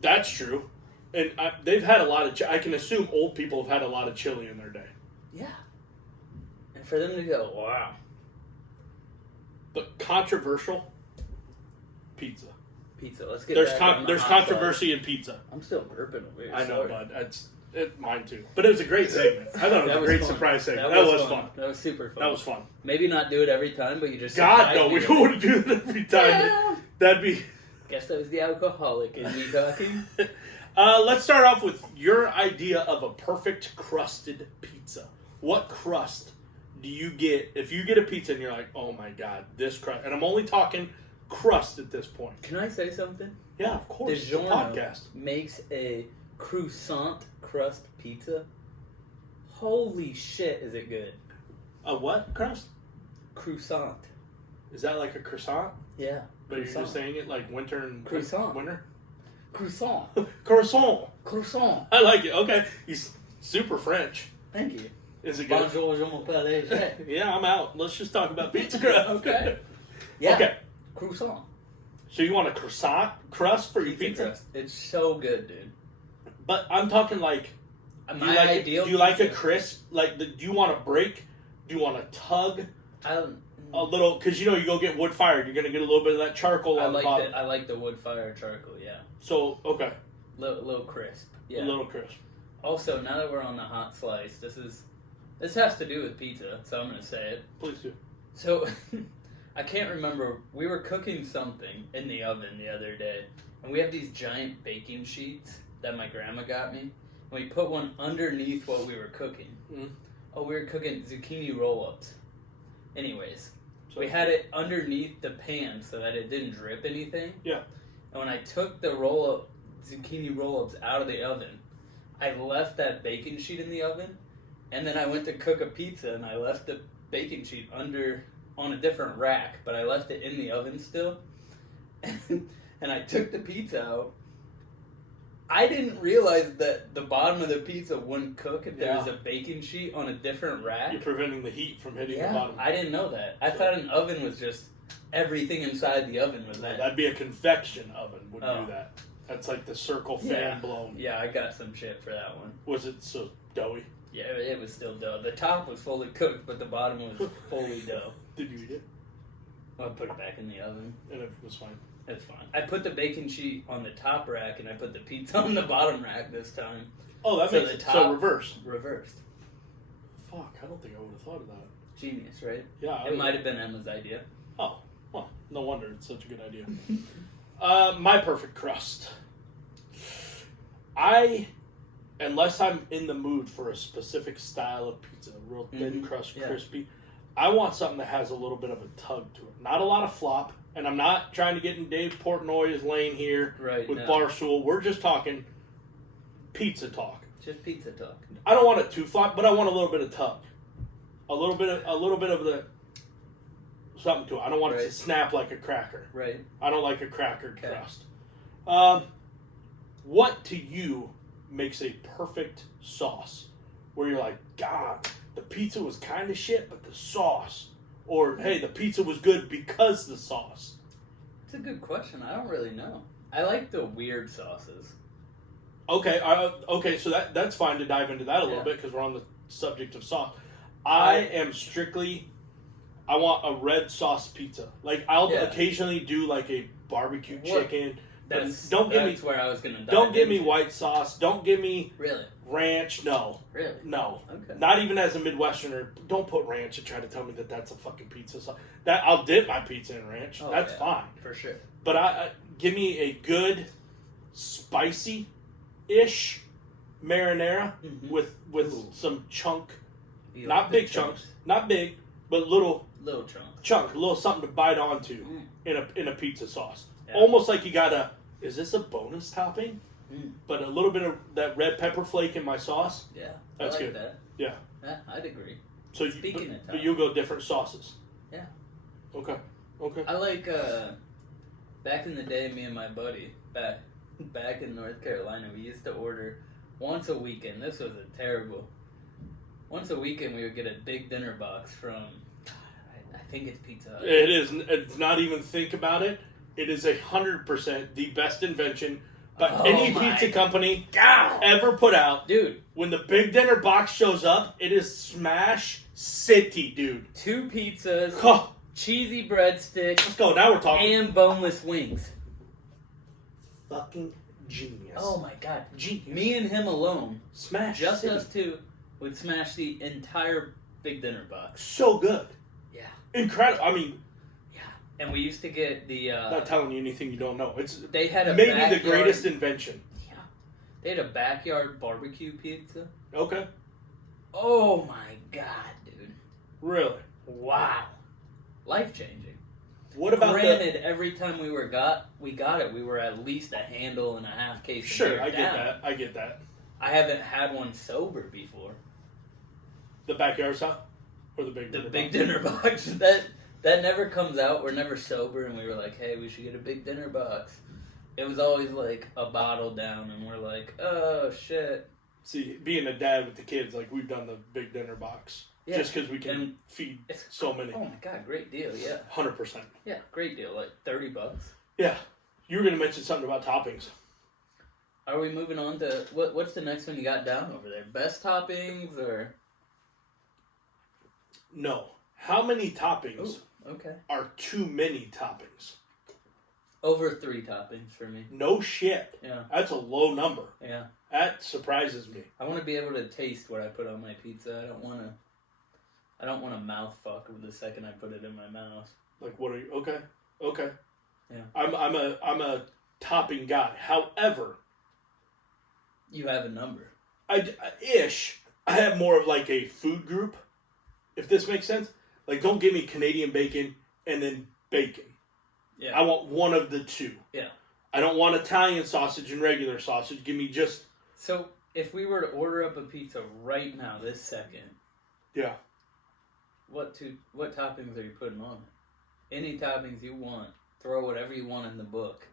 That's true. And they've had a lot of... I can assume old people have had a lot of chili in their day. Yeah. And for them to go, wow. But controversial pizza. Pizza. Let's get There's back on the there's hot controversy in pizza. sauce. I'm still burping over here. I know, sorry. bud. Mine too. But it was a great segment. I thought it was That a great fun. surprise segment. That was fun. That was super fun. That was fun. Maybe not do it every time, but you just God, surprise no, me we with don't it. want to do that every time. Yeah. That'd be... Guess that was the alcoholic in me talking. Let's start off with your idea of a perfect crusted pizza. What crust do you get if you get a pizza and you're like, oh my God, this crust... And I'm only talking crust at this point. Can I say something? Yeah, of course. It's a DiGiorno podcast. makes a croissant crust pizza. Holy shit, is it good? A what crust? Croissant. Is that like a croissant? Yeah. But you're Croissant. just saying it like winter and Croissant. winter? Croissant. Croissant. Croissant. I like it. Okay. He's super French. Thank you. Is it good? Bonjour, je m'appelle Jay. Yeah, I'm out. Let's just talk about pizza crust. Okay. Yeah. Okay. Croissant. So you want a croissant crust for your pizza? crust. It's so good, dude. But I'm talking like, do My you like, ideal do you like a pizza- crisp? Like, do you want a break? Do you want a tug? I A little, because you go get wood fired, you're gonna get a little bit of that charcoal on the bottom. I like the wood fire charcoal. Yeah. So okay, Little crisp. Yeah. a little crisp. Also, now that we're on the hot slice, this has to do with pizza, so I'm gonna say it. Please do. So, I can't remember. We were cooking something in the oven the other day, and we have these giant baking sheets that my grandma got me. And we put one underneath what we were cooking. Mhm. Oh, we were cooking zucchini roll-ups. Anyways, So we had it underneath the pan so that it didn't drip anything. Yeah. And when I took the roll-up, zucchini roll-ups out of the oven. I left that bacon sheet in the oven, and then I went to cook a pizza, and I left the bacon sheet on a different rack, but I left it in the oven still. And I took the pizza out. I didn't realize that the bottom of the pizza wouldn't cook if there was a bacon sheet on a different rack. You're preventing the heat from hitting the bottom. I didn't know that. I thought an oven was just everything inside the oven was that. That'd be a convection oven would do that. That's like the circle fan blown. Yeah, I got some shit for that one. Was it so doughy? Yeah, it was still dough. The top was fully cooked, but the bottom was fully dough. Did you eat it? Well, I put it back in the oven. And it was fine. It's fine. I put the bacon sheet on the top rack, and I put the pizza on the bottom rack this time. Oh, that makes sense. So reversed. Reversed. Fuck, I don't think I would have thought of that. Genius, right? Yeah. It might have been Emma's idea. Oh, well, no wonder it's such a good idea. My perfect crust. Unless I'm in the mood for a specific style of pizza, real thin crust, crispy, I want something that has a little bit of a tug to it. Not a lot of flop. And I'm not trying to get in Dave Portnoy's lane here with Barstool. We're just talking pizza talk. Just pizza talk. I don't want it too flop, but I want a little bit of tug. A little bit of the something to it. I don't want it to snap like a cracker. Right. I don't like a cracker crust. What to you makes a perfect sauce? Where you're like, God, the pizza was kind of shit, but the sauce. Or, hey, the pizza was good because the sauce. It's a good question. I don't really know. I like the weird sauces. Okay, so that's fine to dive into that a little bit because we're on the subject of sauce. I want a red sauce pizza. Like, I'll occasionally do like a barbecue chicken. That's where I was going to dive Don't give me white sauce. Don't give me ranch. No. Really? No. Okay. Not even as a Midwesterner. Don't put ranch and try to tell me that that's a fucking pizza sauce. That I'll dip my pizza in ranch. That's fine. For sure. But I give me a good spicy-ish marinara with some chunk. Not big chunks. Not big, but little chunk. A little something to bite onto in a pizza sauce. Yeah. Almost like you got is this a bonus topping? But a little bit of that red pepper flake in my sauce. Yeah, that's I like good. That. Yeah, I'd agree. So but you'll go different sauces. Yeah. Okay. I like back in the day, me and my buddy back in North Carolina, we used to order once a weekend. This was once a weekend we would get a big dinner box from. I think it's Pizza Hut. It is. It's not even think about it. It is 100% the best invention by any pizza company ever put out. Dude. When the big dinner box shows up, it is Smash City, dude. 2 pizzas, cheesy breadsticks. Let's go, now we're talking. And boneless wings. Fucking genius. Oh my god. Genius. Me and him alone. Smash Just City. us two would smash the entire big dinner box. So good. Yeah. Incredible. I mean... And we used to get the... not telling you anything you don't know. They had maybe the greatest invention. Yeah. They had a backyard barbecue pizza. Okay. Oh my god, dude. Really? Wow. Life-changing. What about Granted, every time we got it, we were at least a handle and a half case of beer down. I get that. I haven't had one sober before. The backyard style? Or the big dinner box? Dinner box. That never comes out. We're never sober, and we were like, hey, we should get a big dinner box. It was always like a bottle down, and we're like, oh, shit. See, being a dad with the kids, like, we've done the big dinner box. Yeah. Just because we can feed so many. Oh, my God, great deal, yeah. 100%. Yeah, great deal, like $30. Yeah. You were going to mention something about toppings. Are we moving on to, what's the next one you got down over there? Best toppings, or? No. How many toppings? Okay. Are too many toppings? Over 3 toppings for me. No shit. Yeah. That's a low number. Yeah. That surprises me. I want to be able to taste what I put on my pizza. I don't want to mouth fuck the second I put it in my mouth. Like, what are you? Okay. Yeah. I'm a topping guy. However, you have a number. I have more of like a food group, if this makes sense. Like, don't give me Canadian bacon and then bacon. Yeah. I want one of the two. Yeah. I don't want Italian sausage and regular sausage. Give me just... So, if we were to order up a pizza right now, this second, Yeah. what toppings are you putting on it? Any toppings you want. Throw whatever you want in the book.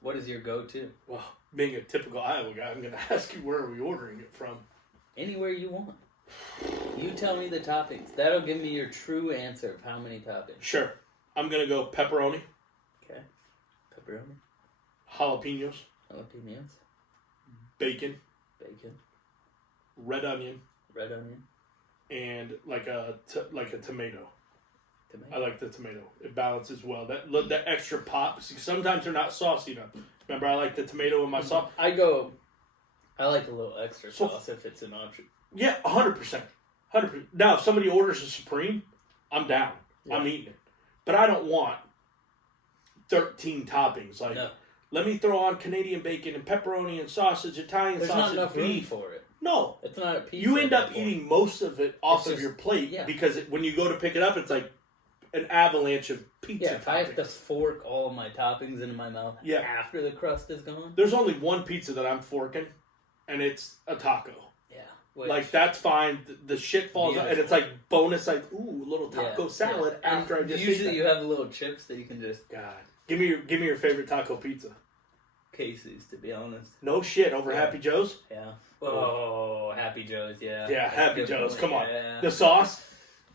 What is your go-to? Well, being a typical Iowa guy, I'm going to ask you, where are we ordering it from? Anywhere you want. You tell me the toppings. That'll give me your true answer of how many toppings. Sure. I'm going to go pepperoni, Okay. Pepperoni, jalapenos, jalapenos, bacon, bacon, red onion, red onion, and like a tomato. tomato. I like the tomato. It balances well. That extra pop. See, sometimes they're not saucy enough. Remember, I like the tomato in my sauce. I like a little extra sauce if it's an option. Yeah, 100%. 100%. Now, if somebody orders a Supreme, I'm down. Yeah. I'm eating it. But I don't want 13 toppings. Like, No. let me throw on Canadian bacon and pepperoni and sausage, Italian There's sausage, not enough room beef. for it. No. It's not a pizza. You end at up that point. eating most of it off It's of just- your plate yeah. because when you go to pick it up, it's like an avalanche of pizza. Yeah, if I have to toppings. fork all of my toppings into my mouth Yeah. after the crust is gone. There's only one pizza that I'm forking, and it's a taco. Yeah. Like, that's fine. The shit falls out, and it's like bonus, like, ooh, little taco salad after I just usually ate you have little chips that you can just that. God. Give me your favorite taco pizza. Casey's, to be honest. No shit, over Happy Joe's? Yeah. Oh, Happy Joe's, yeah. Yeah, That's a Happy good Joe's, point, come on. yeah. The sauce,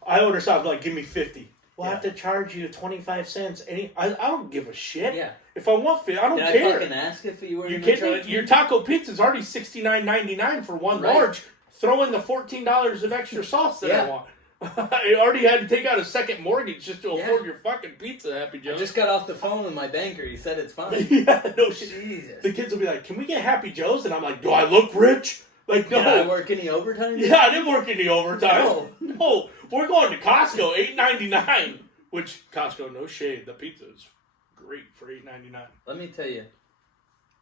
I order sauce, like, give me 50. We'll Yeah. have to charge you 25 cents. I don't give a shit. Yeah. If I want 50, I don't Did care. I fucking ask if you were You going to kidding charge me? me? Your taco pizza's already $69.99 for one Right. large. Throw in the $14 of extra sauce that I Yeah. want. I already had to take out a second mortgage just to afford your fucking pizza, Happy I Joe's. just got off the phone with my banker. He said it's fine. Yeah, no shit. Jesus. The kids will be like, "Can we get Happy Joe's?" And I'm like, "Do I look rich?" Like, no. Did I work any overtime? Yeah, I didn't work any overtime. No. No, we're going to Costco, $8.99. Which Costco, no shade, the pizza is great for $8.99. Let me tell you.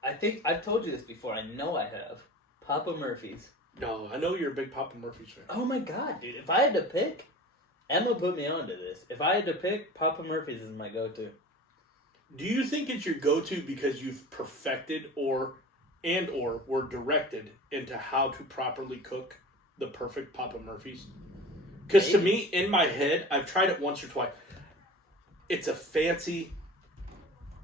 I think I've told you this before. I know I have. Papa Murphy's. No, I know you're a big Papa Murphy's fan. Oh my god, dude. If I had to pick, Emma put me onto this. If I had to pick, Papa Murphy's is my go-to. Do you think it's your go-to because you've perfected or were directed into how to properly cook the perfect Papa Murphy's? Because to me, in my head, I've tried it once or twice. It's a fancy,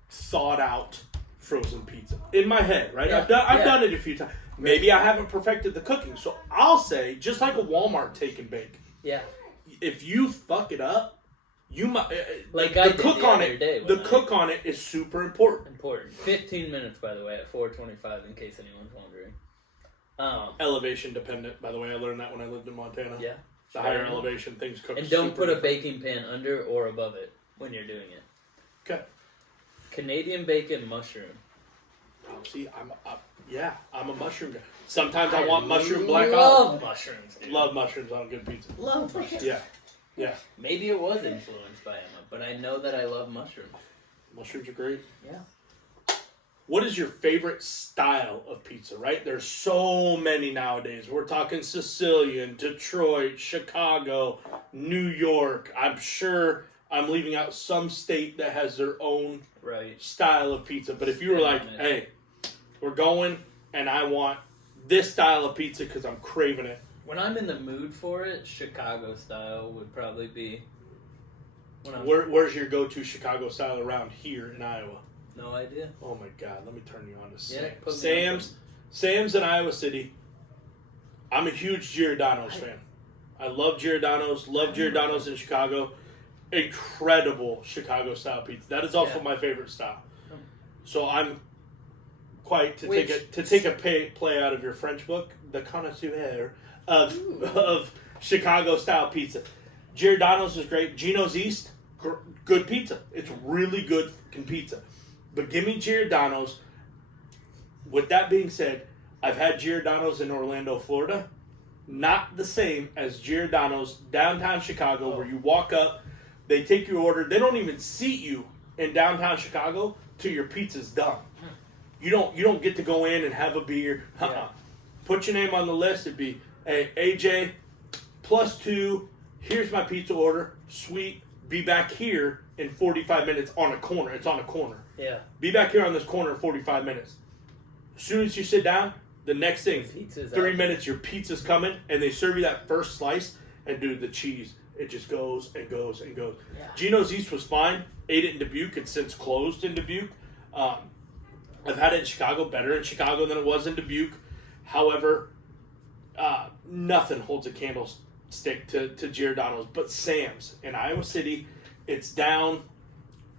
thought-out frozen pizza. In my head, right? Yeah, I've done it a few times. Maybe I haven't perfected the cooking. So I'll say, just like a Walmart take and bake, Yeah. if you fuck it up, you might Like the I did cook the on other it. day The when cook on it is super important. Important. 15 minutes, by the way, at 4:25, in case anyone's wondering. Elevation dependent, by the way. I learned that when I lived in Montana. Yeah. The higher elevation, things cook. And don't super put a different. baking pan under or above it when you're doing it. Okay. Canadian bacon mushroom. Oh, see, I'm a mushroom guy. Sometimes I want mushroom black love olive. mushrooms, dude. Love mushrooms on good pizza. Love mushrooms. Yeah. Maybe it was influenced by Emma, but I know that I love mushrooms. Mushrooms are great. Yeah. What is your favorite style of pizza, right? There's so many nowadays. We're talking Sicilian, Detroit, Chicago, New York. I'm sure I'm leaving out some state that has their own Right. style of pizza. But if you were like, hey, we're going and I want this style of pizza because I'm craving it. When I'm in the mood for it, Chicago style would probably be. When I'm Where's your go-to Chicago style around here in Iowa? no idea. Oh my God, let me turn you on to Yeah, put me on Sam's. Sam's in Iowa City. I'm a huge Giordano's fan. I love Giordano's. Love Giordano's in Chicago. Incredible Chicago style pizza. That is also my favorite style. So I'm quite to take a play out of your French book, the connoisseur of Chicago style pizza. Giordano's is great. Gino's East, good pizza. It's really good fucking pizza. But give me Giordano's. With that being said, I've had Giordano's in Orlando, Florida. Not the same as Giordano's downtown Chicago, where you walk up, they take your order. They don't even seat you in downtown Chicago till your pizza's done. You don't get to go in and have a beer. Put your name on the list. It'd be, hey, AJ, +2. Here's my pizza order. Sweet. be back here in 45 minutes on a corner. It's on a corner. Yeah. Be back here on this corner in 45 minutes. As soon as you sit down, the next thing, Pizza's 3 out. minutes, your pizza's coming, and they serve you that first slice, and dude, the cheese, it just goes and goes and goes. Yeah. Gino's East was fine. Ate it in Dubuque. It's since closed in Dubuque. I've had it in Chicago, better in Chicago than it was in Dubuque. However, nothing holds a candlestick to Giordano's, but Sam's in Iowa City. It's down,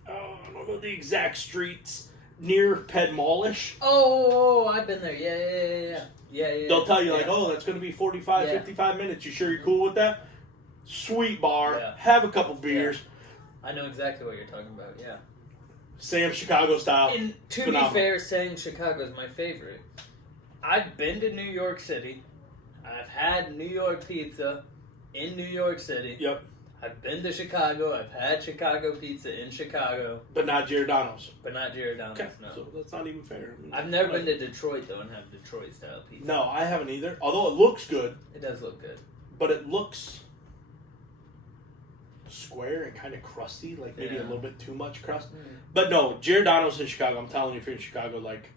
I don't know the exact streets, near Ped Mallish. Oh, I've been there. Yeah. They'll tell you, yeah. like, oh, that's going to be 45, Yeah. 55 minutes. You sure you're cool with that? Sweet bar. Yeah. Have a couple beers. I know exactly what you're talking about, yeah. Sam's Chicago style. And to Phenomenal. be fair, saying Chicago is my favorite. I've been to New York City. I've had New York pizza in New York City. Yep. I've been to Chicago. I've had Chicago pizza in Chicago, But not Giordano's. but not Giordano's, Okay. no. So that's not even fair. I mean, I've never like- been to Detroit, though, and have Detroit-style pizza. No, I haven't either. Although it looks good, It does look good. but it looks square and kind of crusty, like maybe a Yeah. little bit too much crust. But no, Giordano's in Chicago. I'm telling you, if you're in Chicago, like,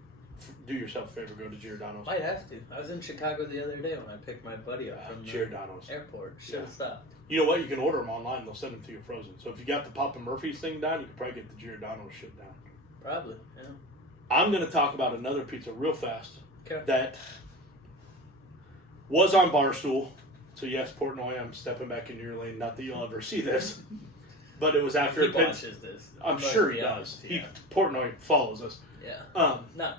do yourself a favor, go to Giordano's. Might have to. I was in Chicago the other day when I picked my buddy up from the Giordano's. airport. Should have Yeah. stopped. You know what? You can order them online. They'll send them to you frozen. So if you got the Papa Murphy's thing down, you can probably get the Giordano's shit down. Probably, yeah. I'm going to talk about another pizza real fast Okay. that was on Barstool. So yes, Portnoy, I'm stepping back into your lane. Not that you'll ever see this, but it was after He a pin. watches this. I'm Must sure be he does. honest, He Yeah. Portnoy follows us. Yeah. Not.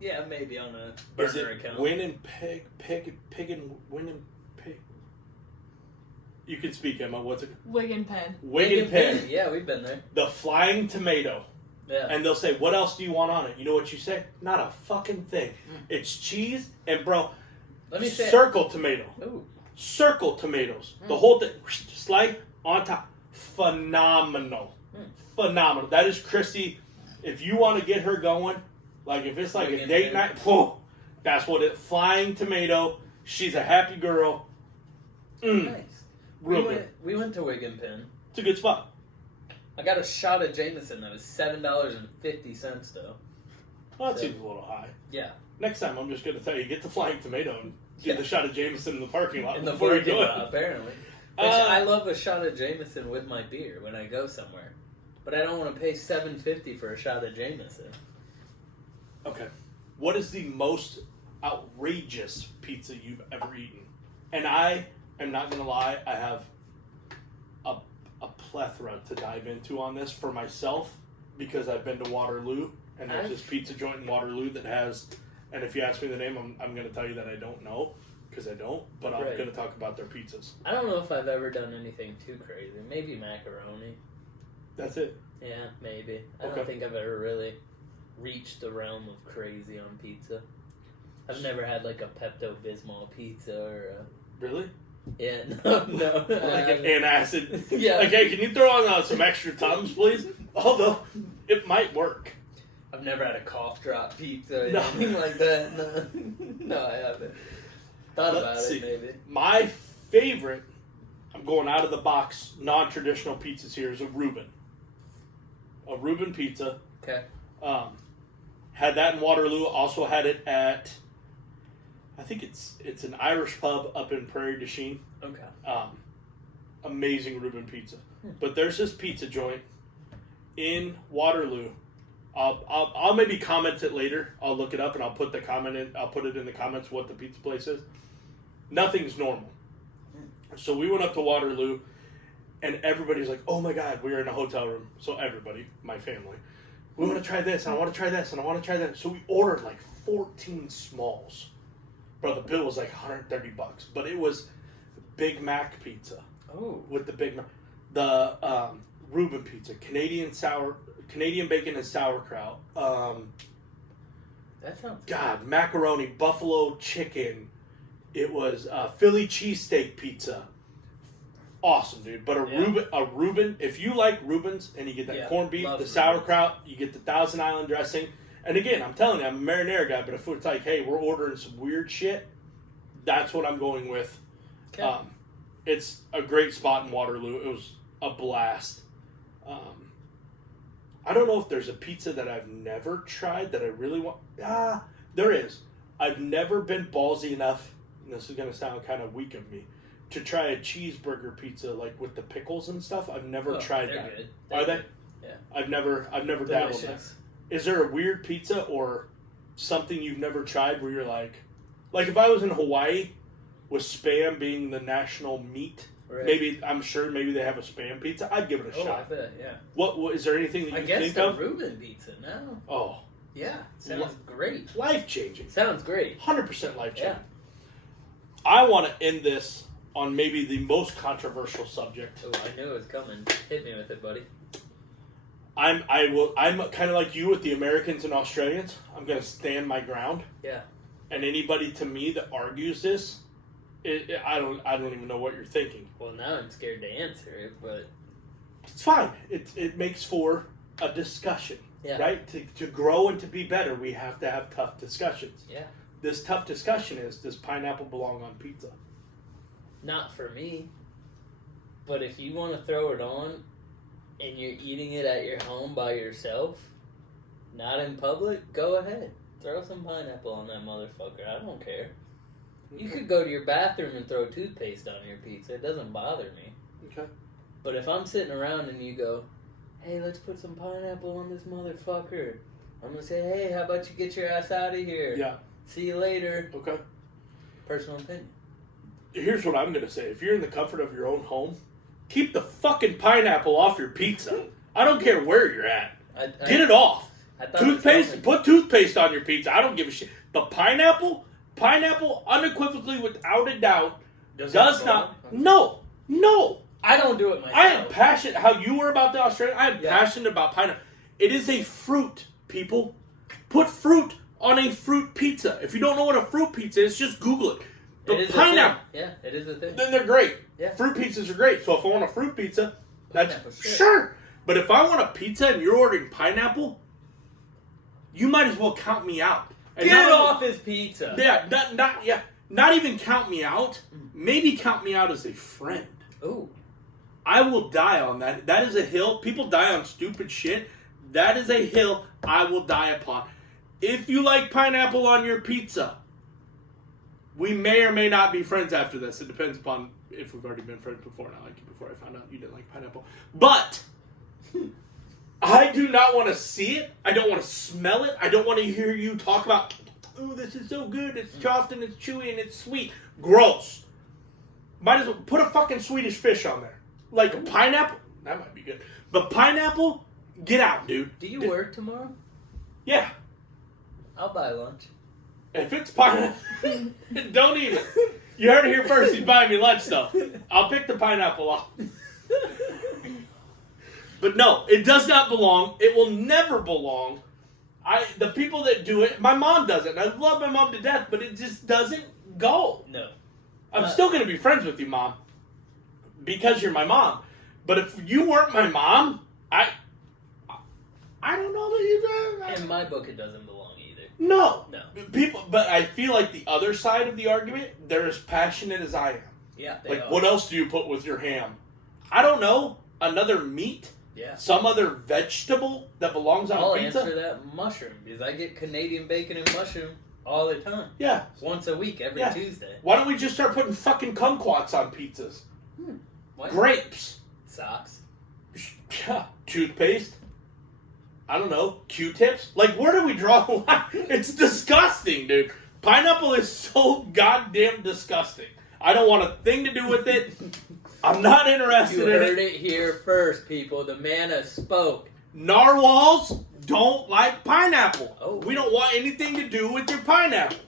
Yeah, maybe on a Is burner it account. Win and Pig and Win and Pig? You can speak, Emma. What's it? Wig and Pen. Wig and Pig. Yeah, we've been there. The Flying Tomato. Yeah. And they'll say, what else do you want on it? You know what you say? Not a fucking thing. It's cheese and, bro, Let me say. circle tomato. Ooh. Circle tomatoes. The whole thing. Slide on top. Phenomenal. Phenomenal. That is Christy. If you want to get her going, like if it's like Wig a and date Pig. night, whoa, that's what it. Flying tomato. She's a happy girl. Nice. Real good. We went to Wig and Pin. It's a good spot. I got a shot of Jameson that was $7.50 though. Well, that So- seems a little high. Yeah. Next time, I'm just going to tell you, get the Flying Tomato and get Yeah. the shot of Jameson in the parking lot In the before you parking do lot, it. apparently. Which I love a shot of Jameson with my beer when I go somewhere. But I don't want to pay $7.50 for a shot of Jameson. Okay. What is the most outrageous pizza you've ever eaten? And I am not going to lie, I have a plethora to dive into on this for myself because I've been to Waterloo and there's this pizza joint in Waterloo that has, and if you ask me the name, I'm going to tell you that I don't know because I don't, but I'm Right. going to talk about their pizzas. I don't know if I've ever done anything too crazy. Maybe macaroni. That's it. Yeah, maybe. I Okay. don't think I've ever really reached the realm of crazy on pizza. I've never had like a Pepto Bismol pizza or a... Really? Yeah, no. I Like an haven't. antacid. Yeah. Like, hey, can you throw on some extra Tums, please? Although, it might work. I've never had a cough drop pizza or No. anything like that. No, no, I haven't. Thought about Let's see. it, maybe. My favorite, I'm going out of the box, non-traditional pizzas here, is a Reuben. A Reuben pizza. Okay. Had that in Waterloo. Also had it at, I think it's an Irish pub up in Prairie du Chien. Okay. Amazing Reuben pizza. But there's this pizza joint in Waterloo. I'll maybe comment it later. I'll look it up and I'll put the comment in. I'll put it in the comments what the pizza place is. Nothing's normal. So we went up to Waterloo, and everybody's like, "Oh my God, we were in a hotel room." So everybody, my family, we want to try this, and I want to try this, and I want to try that. So we ordered like 14 smalls. Bro, the bill was like $130, but it was Big Mac pizza Oh. with the Big Mac, the Reuben pizza, Canadian bacon and sauerkraut. That sounds God, macaroni, buffalo chicken. It was Philly cheesesteak pizza. Awesome, dude. But Yeah. a Reuben, if you like Reubens and you get that Yeah, corned beef, love the Reubens. sauerkraut, you get the Thousand Island dressing. And again, I'm telling you, I'm a marinara guy, but if it's like, hey, we're ordering some weird shit, that's what I'm going with. Okay. It's a great spot in Waterloo. It was a blast. I don't know if there's a pizza that I've never tried that I really want. There is. I've never been ballsy enough, and this is going to sound kind of weak of me, to try a cheeseburger pizza like with the pickles and stuff. I've never tried that. Good. Are they? Yeah. I've never dabbled in that. Is there a weird pizza or something you've never tried where you're like if I was in Hawaii with Spam being the national meat, right. maybe they have a Spam pizza. I'd give it a shot. I bet, yeah. What is there anything that you think the of? Reuben pizza, no. Oh. Yeah, sounds great. Life changing. Sounds great. 100% life changing. Yeah. I want to end this on maybe the most controversial subject. Oh, I knew it was coming. Hit me with it, buddy. I'm kind of like you with the Americans and Australians. I'm going to stand my ground. Yeah. And anybody to me that argues this, I don't even know what you're thinking. Well, now I'm scared to answer it, but it's fine. It makes for a discussion. Yeah. Right? To grow and to be better, we have to have tough discussions. Yeah. This tough discussion is, does pineapple belong on pizza? Not for me. But if you want to throw it on and you're eating it at your home by yourself, not in public, go ahead. Throw some pineapple on that motherfucker. I don't care. You could go to your bathroom and throw toothpaste on your pizza. It doesn't bother me. Okay. But if I'm sitting around and you go, hey, let's put some pineapple on this motherfucker, I'm going to say, hey, how about you get your ass out of here? Yeah. See you later. Okay. Personal opinion. Here's what I'm going to say. If you're in the comfort of your own home, keep the fucking pineapple off your pizza. I don't care where you're at. Get it off. Toothpaste, put toothpaste on your pizza. I don't give a shit. But pineapple unequivocally, without a doubt, does not. No. I don't do it myself. I am passionate. How you were about the Australian, I am passionate about pineapple. It is a fruit, people. Put fruit on a fruit pizza. If you don't know what a fruit pizza is, just Google it. But pineapple. Yeah, it is a thing. Then they're great. Yeah. Fruit pizzas are great. So if I want a fruit pizza, that's sure. Sure. But if I want a pizza and you're ordering pineapple, you might as well count me out. And get it off his pizza. Yeah, not even count me out. Maybe count me out as a friend. Ooh. I will die on that. That is a hill. People die on stupid shit. That is a hill I will die upon. If you like pineapple on your pizza, we may or may not be friends after this. It depends upon if we've already been friends before and I liked you before I found out you didn't like pineapple. But I do not want to see it. I don't want to smell it. I don't want to hear you talk about, oh, this is so good. It's soft and it's chewy and it's sweet. Gross. Might as well put a fucking Swedish fish on there. Like a pineapple. That might be good. But pineapple, get out, dude. Do you work tomorrow? Yeah. I'll buy lunch. If it's pineapple, don't even. You heard it here first. He's buying me lunch, though. I'll pick the pineapple off. But no, it does not belong. It will never belong. The people that do it, my mom does it. And I love my mom to death, but it just doesn't go. No. I'm still going to be friends with you, Mom. Because you're my mom. But if you weren't my mom, I don't know that you do. In my book, it doesn't belong either. No. People, but I feel like the other side of the argument, they're as passionate as I am. Yeah, they like, are. What else do you put with your ham? I don't know. Another meat? Yeah. Some other vegetable that belongs on I'll pizza? I'll answer that mushroom, because I get Canadian bacon and mushroom all the time. Yeah. Once a week, every Tuesday. Why don't we just start putting fucking kumquats on pizzas? Grapes. Socks. Toothpaste. I don't know. Q-tips. Like, where do we draw the line? It's disgusting, dude. Pineapple is so goddamn disgusting. I don't want a thing to do with it. I'm not interested in it. You heard it here first, people. The man has spoke. Narwhals don't like pineapple. Oh. We don't want anything to do with your pineapple.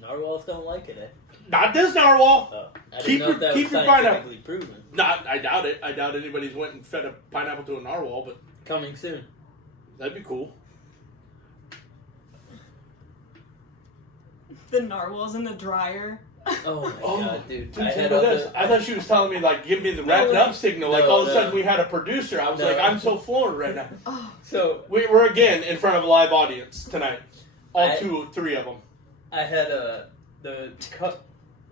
Narwhals don't like it, eh? Not this narwhal. Oh. I Keep didn't know if that your was pineapple. scientifically proven. I doubt it. I doubt anybody's went and fed a pineapple to a narwhal, but Coming soon. that'd be cool. The narwhals in the dryer. Oh my god, dude. I thought she was telling me, like, give me the wrapped up signal. Like, all of a sudden we had a producer. I was like, I'm so floored right now. Oh. So We're again in front of a live audience tonight. All 3 of them. I had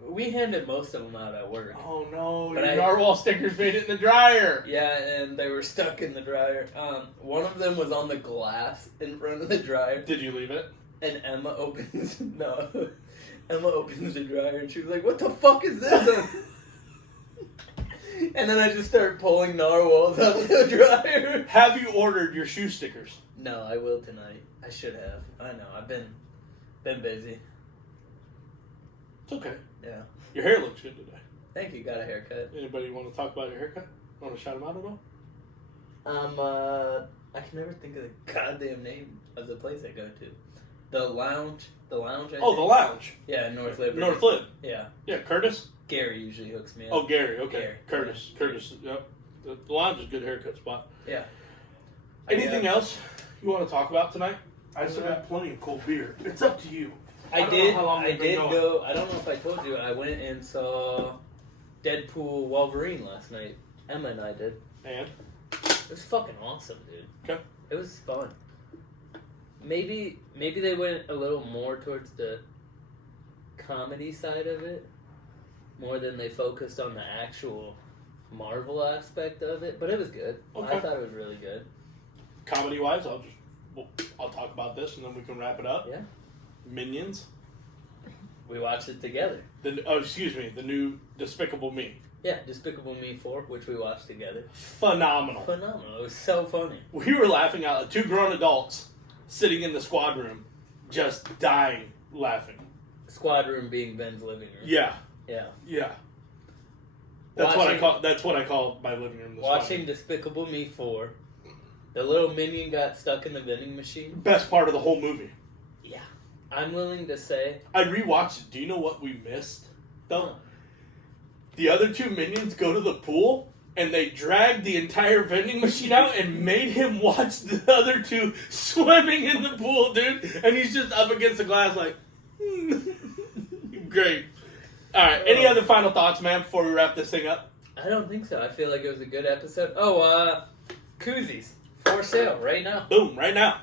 We handed most of them out at work. Oh no, But your I- narwhal stickers made it in the dryer. Yeah, and they were stuck in the dryer. One of them was on the glass in front of the dryer, Did you leave it? and Emma opens Emma opens the dryer, and she was like, "What the fuck is this?" And then I just started pulling narwhals out of the dryer. Have you ordered your shoe stickers? No, I will tonight. I should have. I know. I've been busy. It's okay. Yeah. Your hair looks good today. Thank you. Got a haircut. Anybody want to talk about your haircut? Want to shout them out at all? I can never think of the goddamn name of the place I go to. The lounge. I Oh, think. the lounge. Yeah, North Liberty. North Lib. Yeah. Yeah, Curtis. Gary usually hooks me up. Oh, Gary. Okay. Gary. Curtis. Curtis. Yep. The lounge is a good haircut spot. Yeah. Anything else you want to talk about tonight? I still got plenty of cold beer. It's up to you. I don't know did. how long I we've been did going. go. I don't know if I told you. I went and saw Deadpool Wolverine last night. Emma and I did. And It was fucking awesome, dude. Okay. It was fun. Maybe they went a little more towards the comedy side of it, more than they focused on the actual Marvel aspect of it. But it was good. Okay. I thought it was really good. comedy wise, I'll talk about this and then we can wrap it up. Yeah. Minions. We watched it together. The new Despicable Me. Yeah, Despicable Me 4, which we watched together. Phenomenal. Phenomenal. It was so funny. We were laughing out. Two grown adults sitting in the squad room, just dying laughing. Squad room being Ben's living room. Yeah, Yeah. yeah. That's what I call my living room. This Watching morning. Despicable Me 4, the little minion got stuck in the vending machine. Best part of the whole movie. Yeah. I'm willing to say. I rewatched it. Do you know what we missed? Though Huh. the other two minions go to the pool and they dragged the entire vending machine out and made him watch the other two swimming in the pool, dude. And he's just up against the glass like, great. All right. Any other final thoughts, man, before we wrap this thing up? I don't think so. I feel like it was a good episode. Oh, koozies. For sale right now. Boom, right now.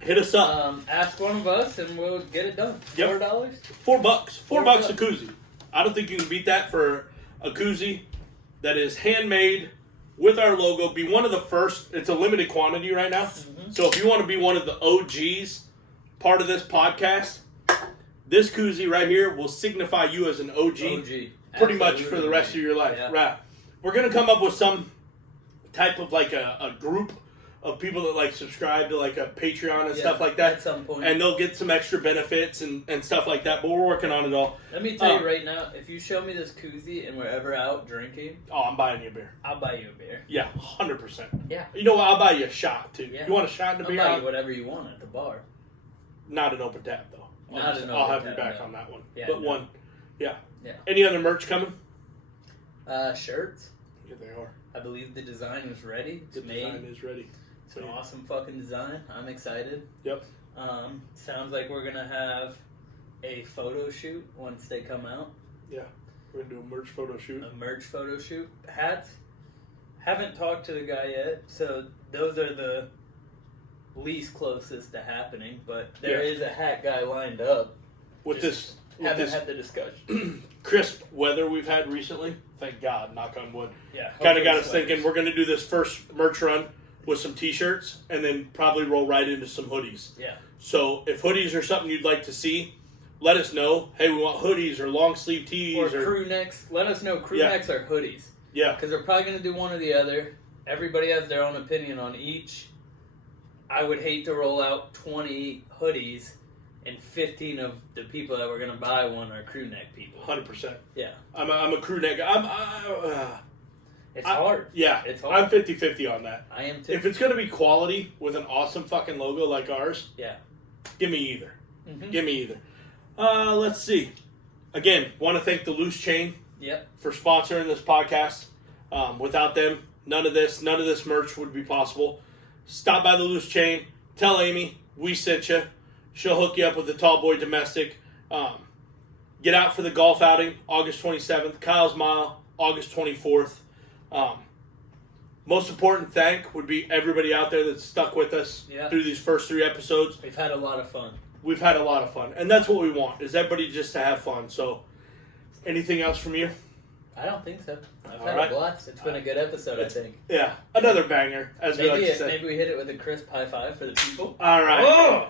Hit us up. Ask one of us and we'll get it done. Yep. $4? $4. $4 $4 a koozie. I don't think you can beat that for a koozie that is handmade with our logo. Be one of the first. It's a limited quantity right now. Mhm. So if you want to be one of the OGs part of this podcast, this koozie right here will signify you as an OG. Pretty much for the rest of your life. Yeah. Right. We're going to come up with some type of like a group of people that like subscribe to like a Patreon and Yeah, stuff like that. At some point. And they'll get some extra benefits and stuff like that. But we're working on it all. Let me tell you right now, if you show me this koozie and we're ever out drinking, Oh, I'm buying you a beer. I'll buy you a beer. Yeah, 100%. Yeah. You know what? I'll buy you a shot too. Yeah. You want a shot in a I'll beer? buy you whatever you want at the bar. Not an open tap though. Not an I'll open have your tap, back no. on that one. Yeah, but no. one. Yeah. Yeah. Any other merch coming? Shirts. Yeah, they are. I believe the design is ready. It's The design made. is ready. It's an awesome fucking design. I'm excited. Yep. Sounds like we're gonna have a photo shoot once they come out. We're gonna do a merch photo shoot. A merch photo shoot. Hats. Haven't talked to the guy yet, so those are the least closest to happening. But there Yeah. is a hat guy lined up. With Just this Haven't had the discussion. crisp weather we've had recently, thank God, knock on wood, Yeah. kind of got hopefully us thinking we're going to do this first merch run with some t-shirts and then probably roll right into some hoodies. Yeah. So if hoodies are something you'd like to see, let us know. Hey, we want hoodies or long sleeve tees Or or crew necks. Let us know crew Yeah. necks or hoodies. yeah. Because they're probably going to do one or the other. Everybody has their own opinion on each. I would hate to roll out 20 hoodies and 15 of the people that were going to buy one are crew neck people. 100%. Yeah. I'm a crew neck guy. It's hard. Yeah, It's hard. I'm 50-50 on that. I am too. If it's going to be quality with an awesome fucking logo like ours, Yeah. give me either. Mhm. Give me either. Let's see. Again, want to thank the Loose Chain Yep. for sponsoring this podcast. Without them, none of this merch would be possible. Stop by the Loose Chain. Tell Amy we sent you. She'll hook you up with the Tall Boy Domestic. Get out for the golf outing, August 27th. Kyle's Mile, August 24th. Most important thank would be everybody out there that's stuck with us Yeah. through these first 3 episodes. We've had a lot of fun. We've had a lot of fun, and that's what we want, is everybody just to have fun. So Anything else from you? I don't think so. I've All had right. a blast. It's been a good episode, I think. Yeah, another banger, as we like to say. Maybe we hit it with a crisp high five for the people. All right. Oh!